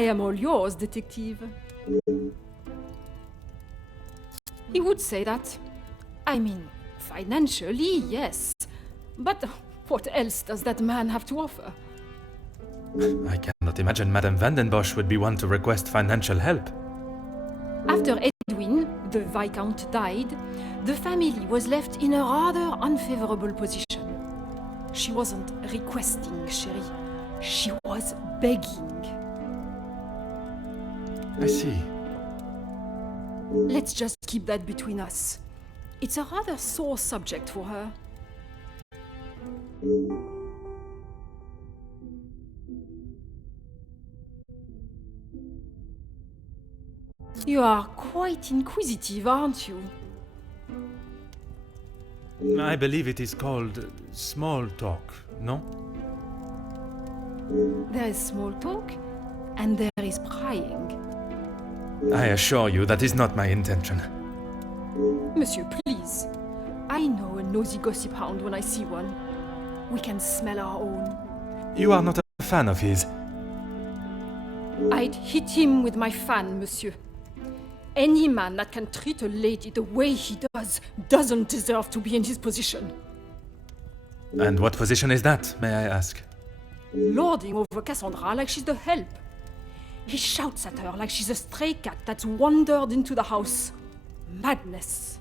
I am all yours, detective. He would say that. I mean, financially, yes. But what else does that man have to offer? I cannot imagine Madame Vandenbosch would be one to request financial help. After Edwin, the Viscount, died, the family was left in a rather unfavorable position. She wasn't requesting, chérie. She was begging. I see. Let's just keep that between us. It's a rather sore subject for her. You are quite inquisitive, aren't you? I believe it is called small talk, no? There is small talk, and there is prying. I assure you that is not my intention. Monsieur, please. I know a nosy gossip hound when I see one. We can smell our own. You are not a fan of his. I'd hit him with my fan, monsieur. Any man that can treat a lady the way he does doesn't deserve to be in his position. And what position is that, may I ask? Lording over Cassandra like she's the help. He shouts at her like she's a stray cat that's wandered into the house. Madness.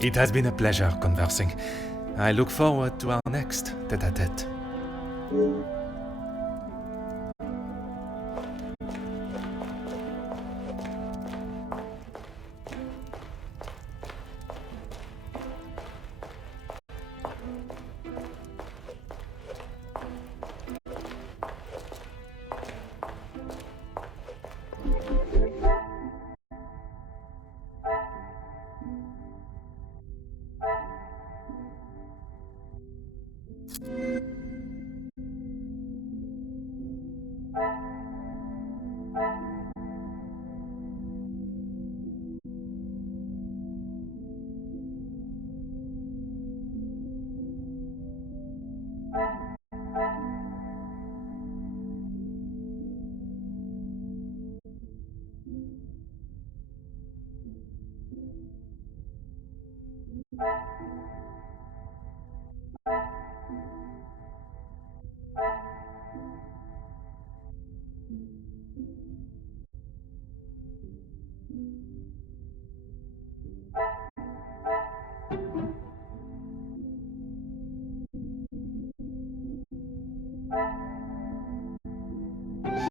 It has been a pleasure conversing. I look forward to our next tête-à-tête.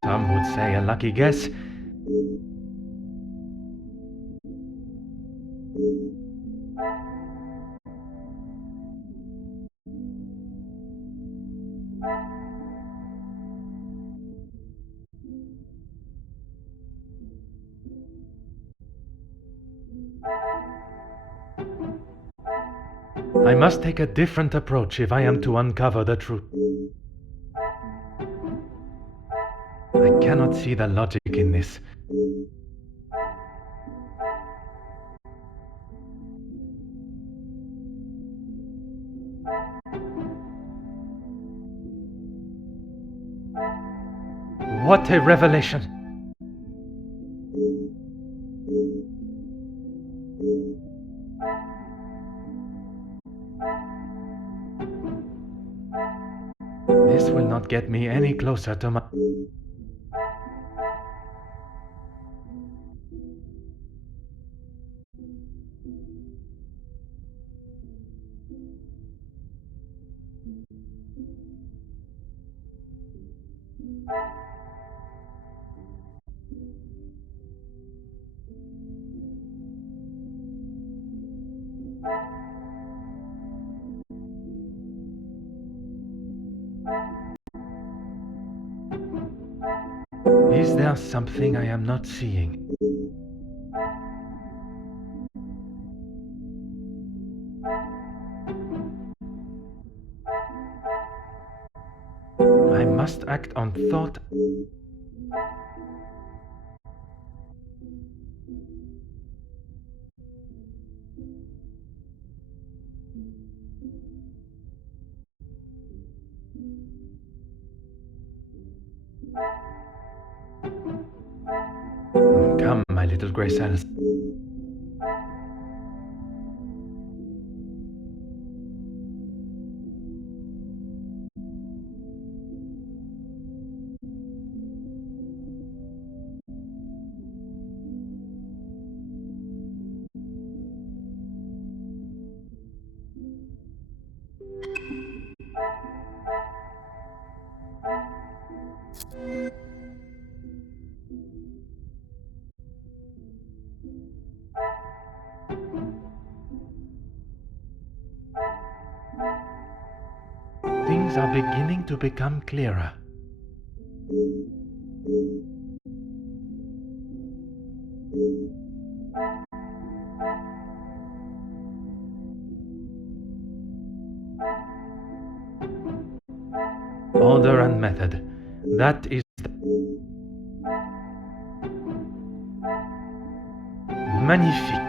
Some would say a lucky guess. I must take a different approach if I am to uncover the truth. I cannot see the logic in this. What a revelation! This will not get me any closer to my... Is there something I am not seeing? I must act on thought. Come, my little grey cells. Things are beginning to become clearer. Order and method. That is magnifique.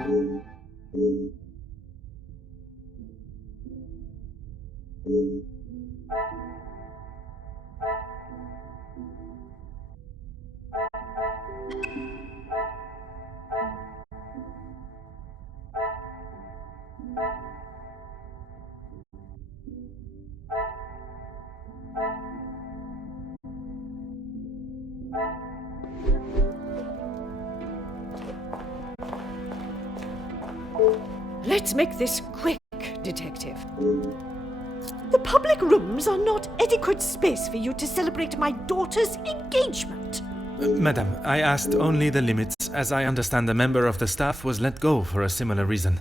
Let's make this quick, Detective. The public rooms are not adequate space for you to celebrate my daughter's engagement. Madam, I asked only the limits, as I understand a member of the staff was let go for a similar reason.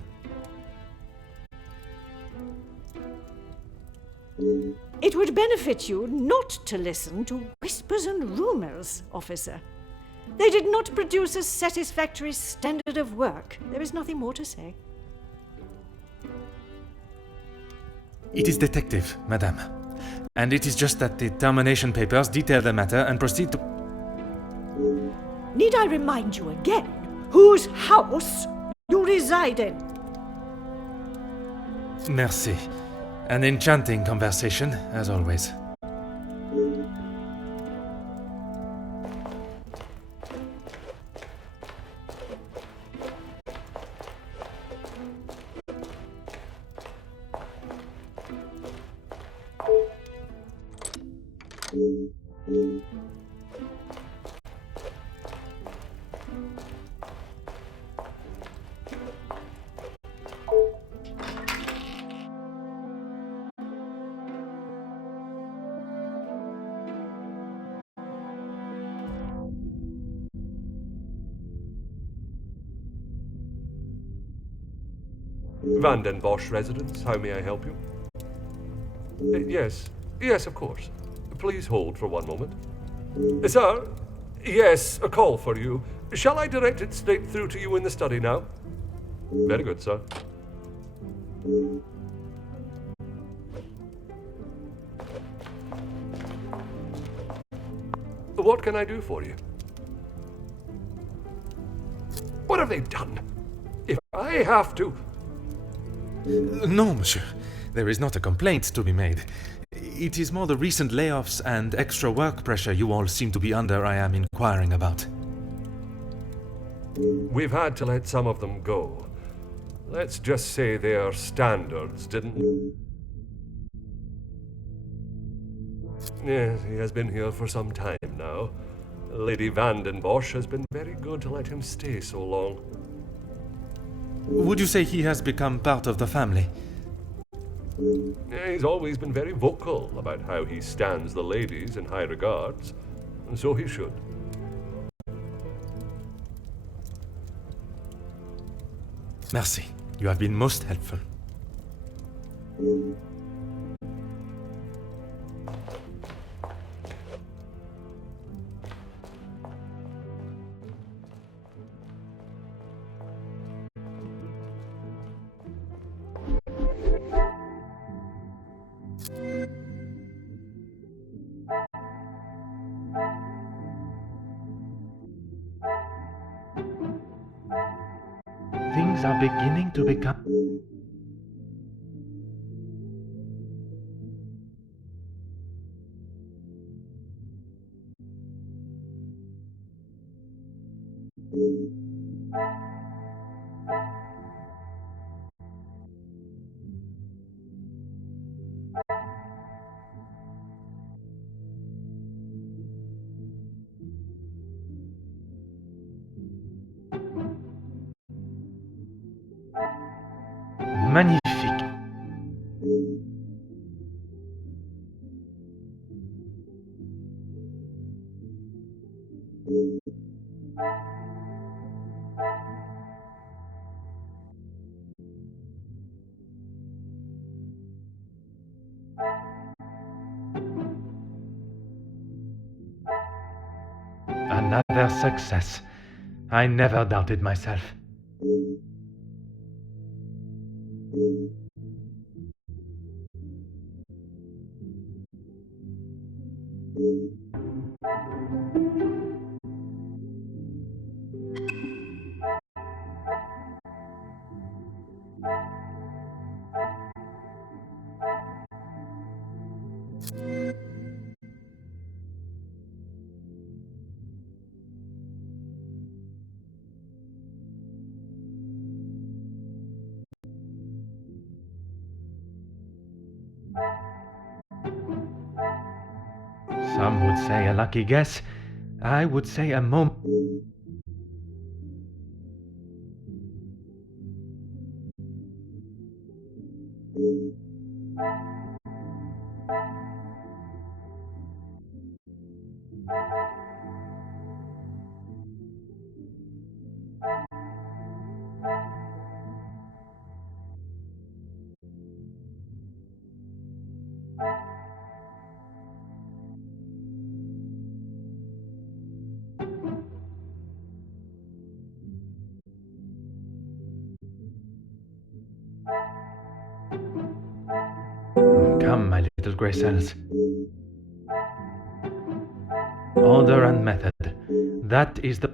It would benefit you not to listen to whispers and rumors, officer. They did not produce a satisfactory standard of work. There is nothing more to say. It is detective, madam. And it is just that the termination papers detail the matter and proceed to... Need I remind you again whose house you reside in? Merci. An enchanting conversation, as always. Van den Bosch residence, how may I help you? Yes, of course. Please hold for one moment. Sir? Yes, a call for you. Shall I direct it straight through to you in the study now? Very good, sir. What can I do for you? What have they done? If I have to... No, monsieur. There is not a complaint to be made. It is more the recent layoffs and extra work pressure you all seem to be under I am inquiring about. We've had to let some of them go. Let's just say their standards didn't... Yes, he has been here for some time now. Lady Van den Bosch has been very good to let him stay so long. Would you say he has become part of the family? He's always been very vocal about how he stands the ladies in high regards, and so he should. Merci. You have been most helpful. Things are beginning to become... magnifique. Another success. I never doubted myself. Some would say a lucky guess. I would say a moment. Come, my little grey cells. Order and method. That is the...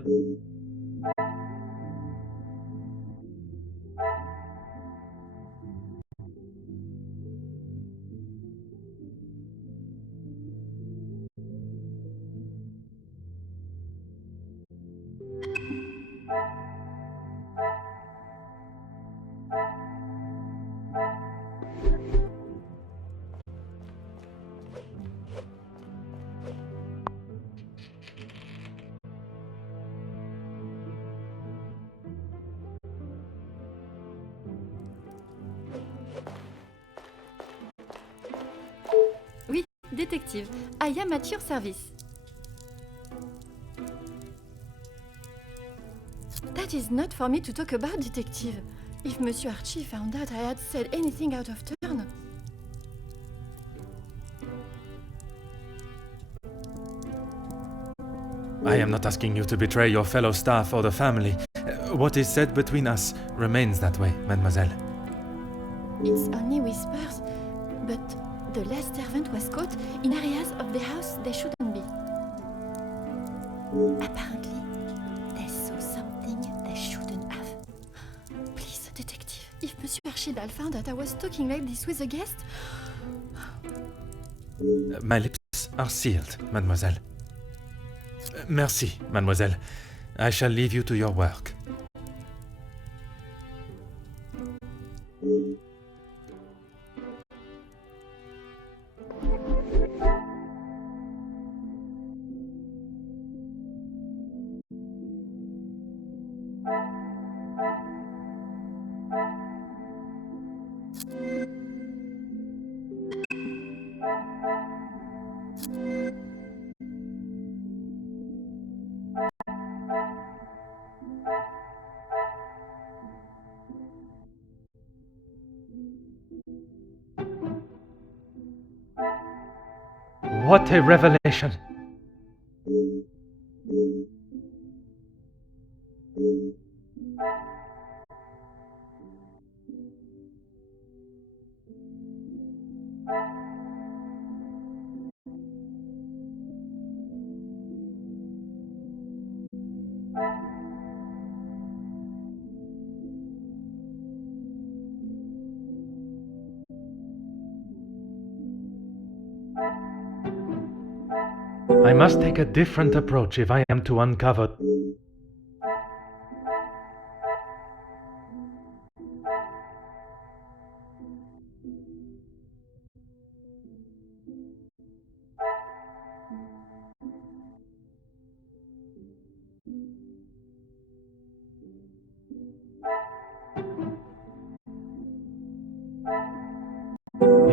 Oui, détective. I am at your service. That is not for me to talk about, detective. If Monsieur Archie found out I had said anything out of turn... I am not asking you to betray your fellow staff or the family. What is said between us remains that way, mademoiselle. It's only whispers, but the last servant was caught in areas of the house they shouldn't be. Apparently, they saw something they shouldn't have. Please, detective, if Monsieur Archibald found out I was talking like this with a guest... My lips are sealed, mademoiselle. Merci, mademoiselle. I shall leave you to your work. What a revelation! I must take a different approach if I am to uncover...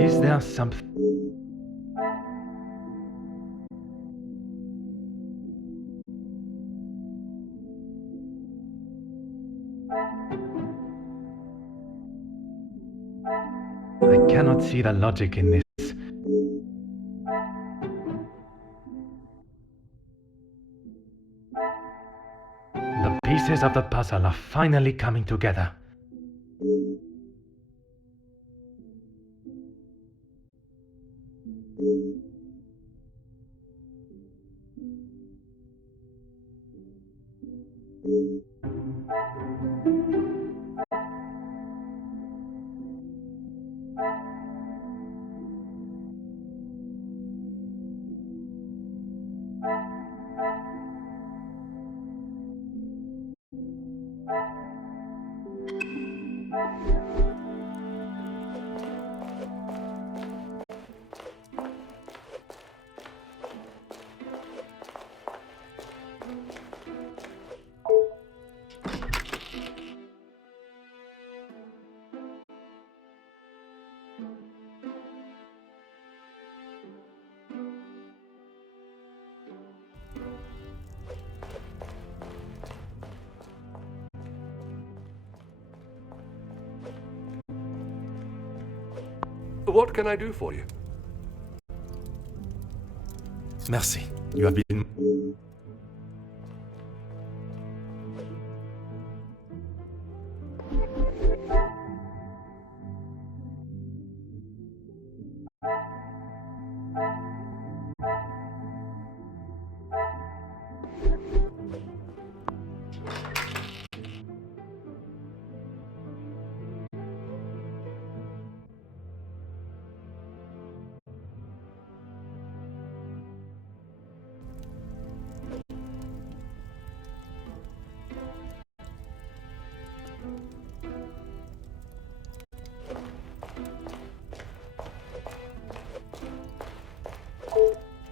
Is there something? I cannot see the logic in this. The pieces of the puzzle are finally coming together. What can I do for you? Merci. You have been...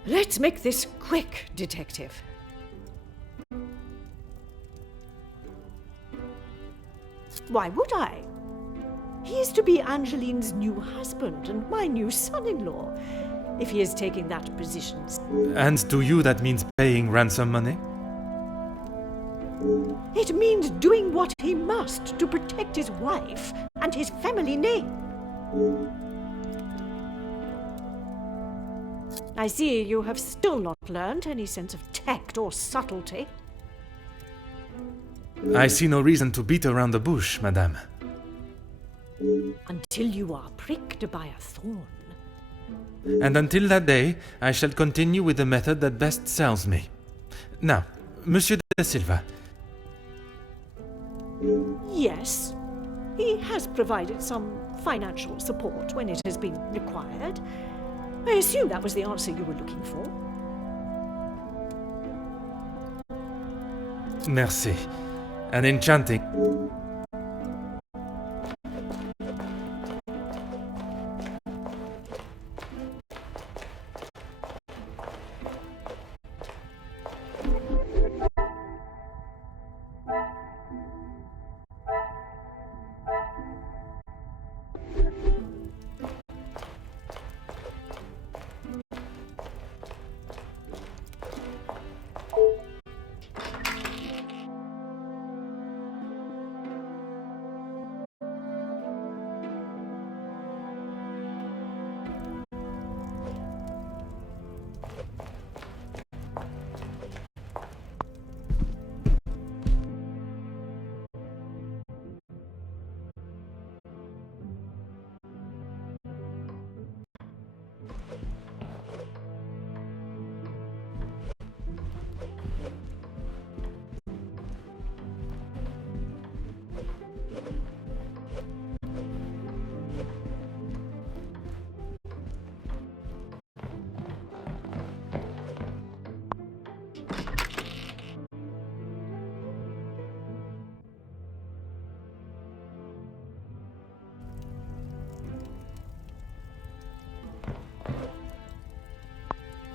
Let's make this quick, Detective. Why would I? He is to be Angeline's new husband and my new son-in-law, if he is taking that position. And to you that means paying ransom money? It means doing what he must to protect his wife and his family name. I see you have still not learned any sense of tact or subtlety. I see no reason to beat around the bush, madame. Until you are pricked by a thorn. And until that day, I shall continue with the method that best serves me. Now, Monsieur de Silva. Yes, he has provided some financial support when it has been required. I assume that was the answer you were looking for. Merci. An enchanting...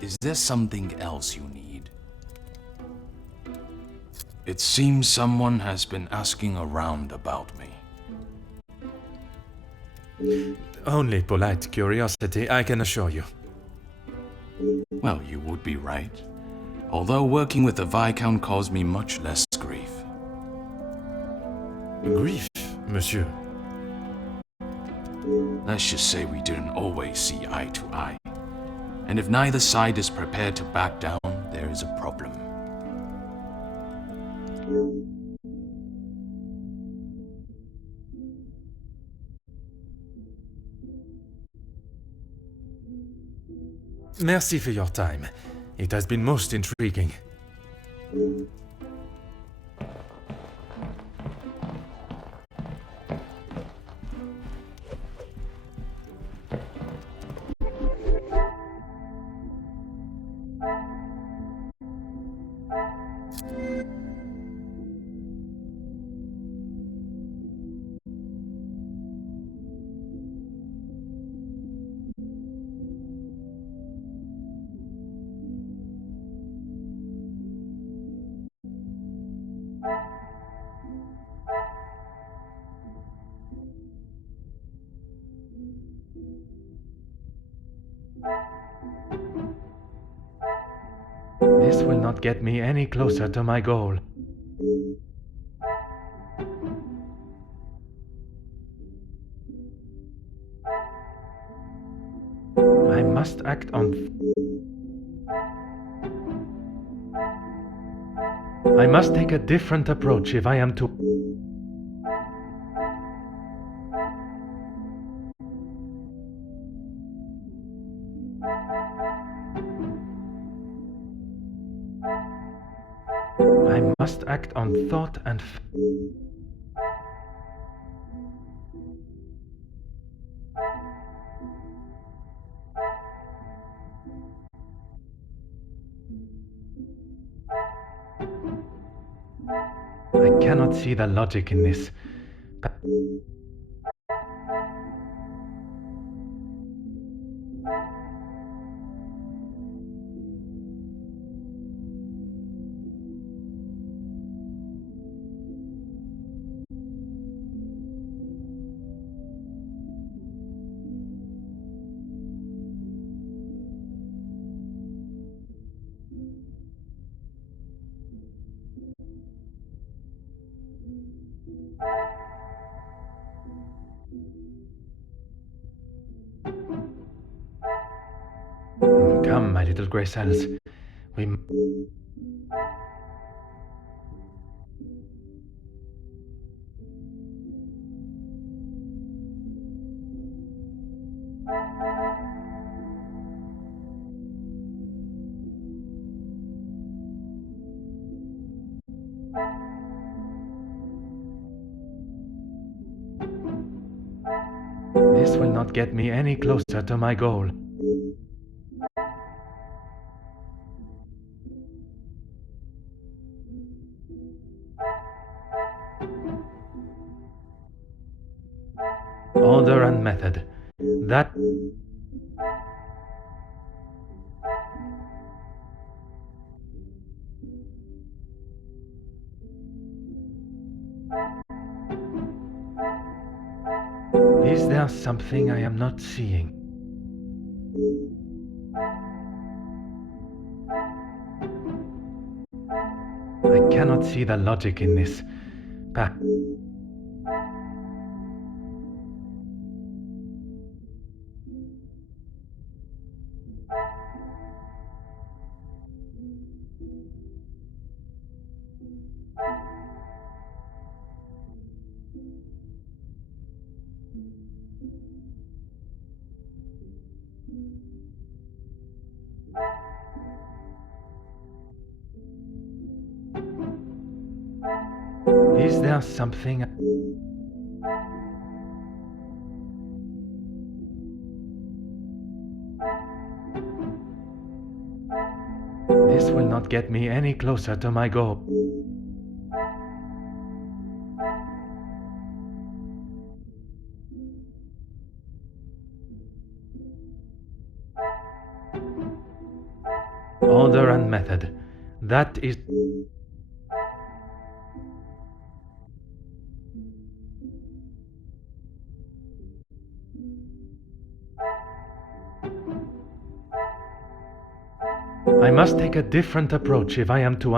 Is there something else you need? It seems someone has been asking around about me. Only polite curiosity, I can assure you. Well, you would be right. Although working with the Viscount caused me much less grief. Grief, monsieur. Let's just say we didn't always see eye to eye. And if neither side is prepared to back down, there is a problem. Merci for your time. It has been most intriguing. This will not get me any closer to my goal. I must act on... I must take a different approach if I am to... I must act on thought and... I cannot see the logic in this. Come, my little grey cells. We... This will not get me any closer to my goal. Order and method. That... Is there something I am not seeing? I cannot see the logic in this. Is there something... This will not get me any closer to my goal. Order and method. That is... I must take a different approach if I am to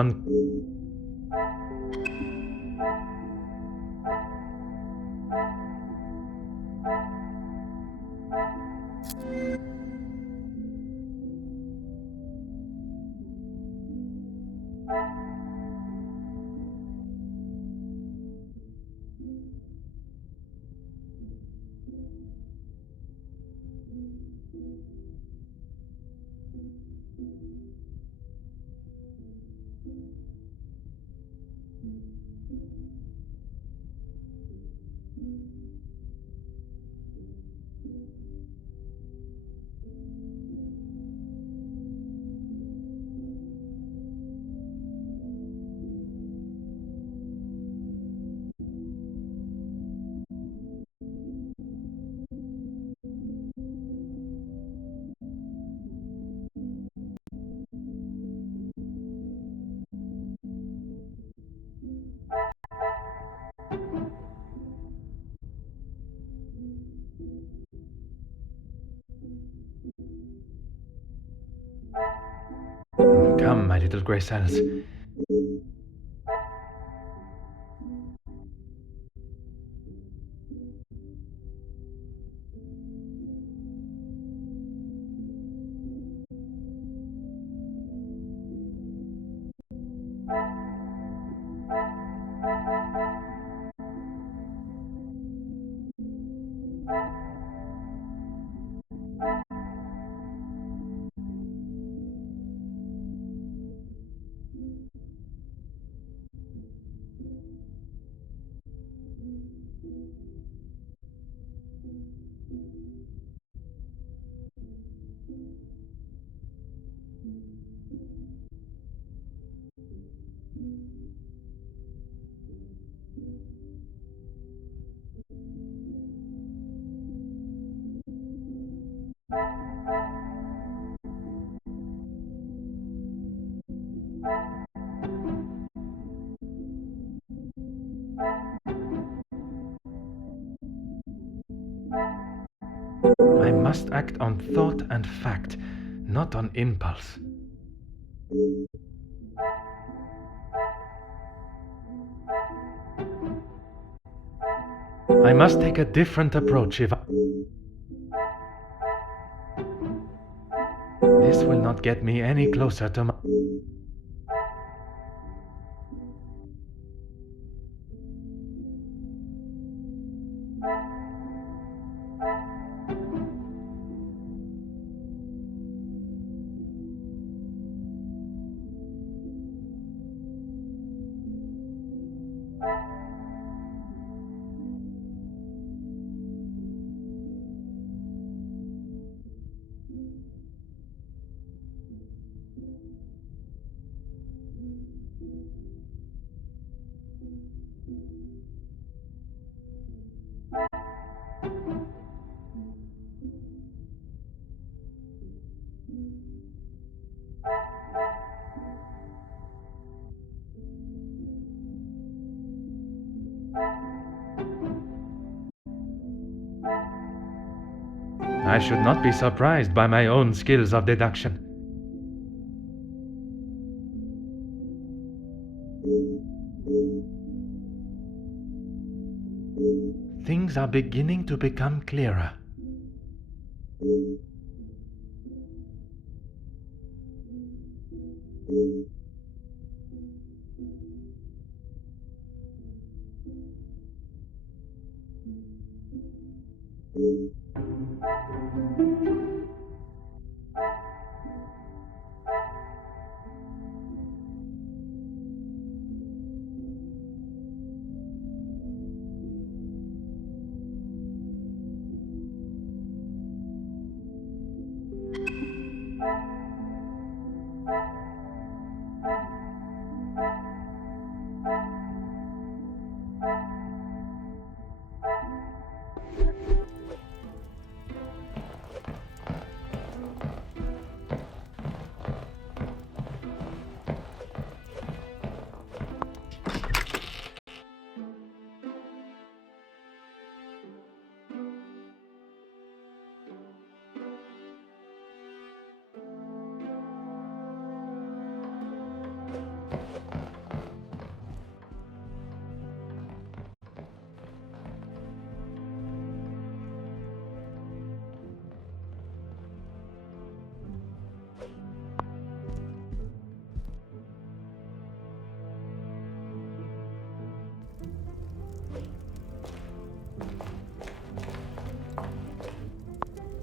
Come, my little grey cells. I must act on thought and fact, not on impulse. I must take a different approach if This will not get me any closer to my... I should not be surprised by my own skills of deduction. Things are beginning to become clearer.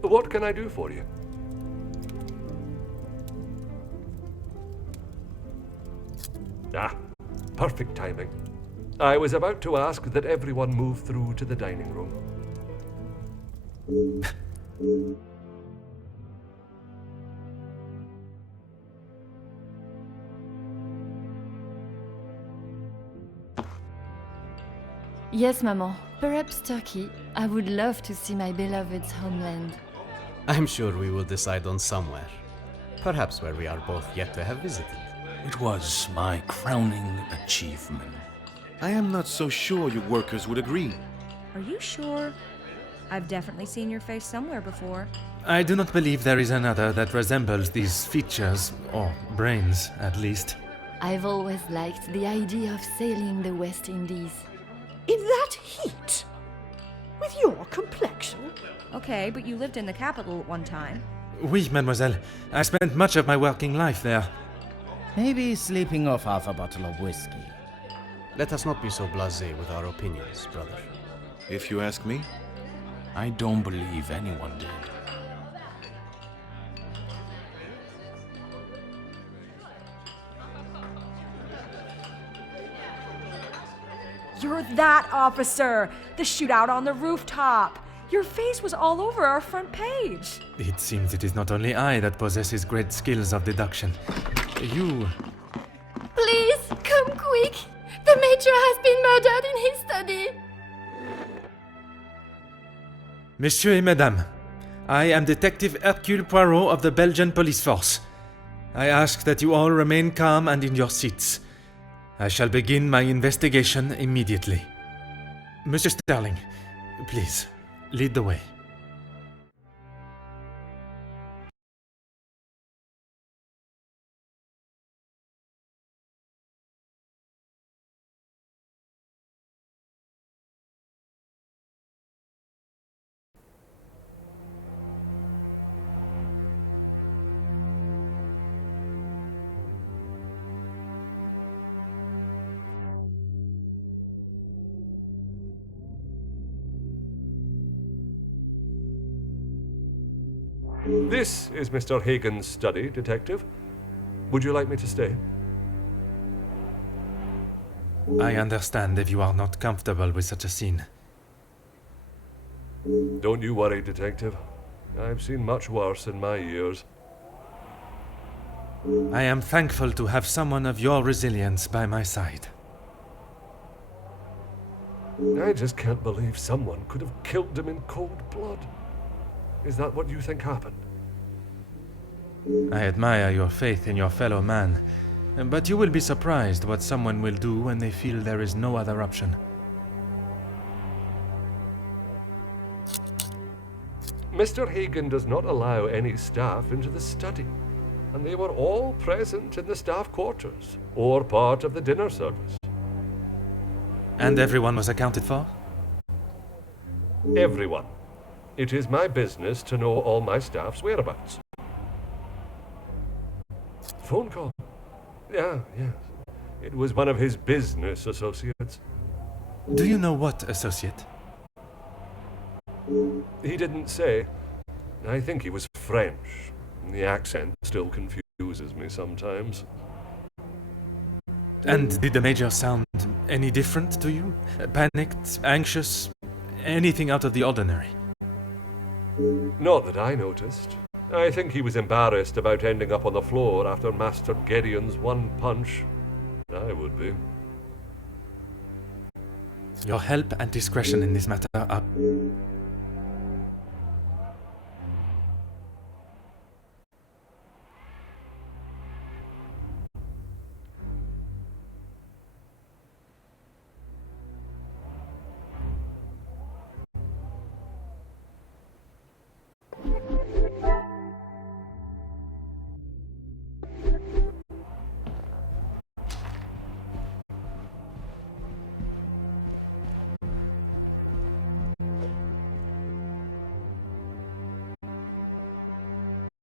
What can I do for you? Ah, perfect timing. I was about to ask that everyone move through to the dining room. Yes, Maman. Perhaps Turkey. I would love to see my beloved's homeland. I'm sure we will decide on somewhere. Perhaps where we are both yet to have visited. It was my crowning achievement. I am not so sure your workers would agree. Are you sure? I've definitely seen your face somewhere before. I do not believe there is another that resembles these features, or brains, at least. I've always liked the idea of sailing the West Indies. In that heat? With your complexion? Okay, but you lived in the capital at one time. Oui, mademoiselle. I spent much of my working life there. Maybe sleeping off half a bottle of whiskey. Let us not be so blasé with our opinions, brother. If you ask me, I don't believe anyone did. You're that officer! The shootout on the rooftop! Your face was all over our front page! It seems it is not only I that possesses great skills of deduction. You... Please, come quick! The Major has been murdered in his study! Monsieur et Madame, I am Detective Hercule Poirot of the Belgian Police Force. I ask that you all remain calm and in your seats. I shall begin my investigation immediately. Monsieur Sterling, please, lead the way. This is Mr. Hagen's study, Detective. Would you like me to stay? I understand if you are not comfortable with such a scene. Don't you worry, Detective. I've seen much worse in my years. I am thankful to have someone of your resilience by my side. I just can't believe someone could have killed him in cold blood. Is that what you think happened? I admire your faith in your fellow man, but you will be surprised what someone will do when they feel there is no other option. Mr. Hagen does not allow any staff into the study, and they were all present in the staff quarters, or part of the dinner service. And everyone was accounted for? Everyone. It is my business to know all my staff's whereabouts. Phone call? Yes. It was one of his business associates. Do you know what associate? He didn't say. I think he was French. The accent still confuses me sometimes. And did the Major sound any different to you? Panicked, anxious, anything out of the ordinary? Not that I noticed. I think he was embarrassed about ending up on the floor after Master Gideon's one punch. I would be. Your help and discretion in this matter are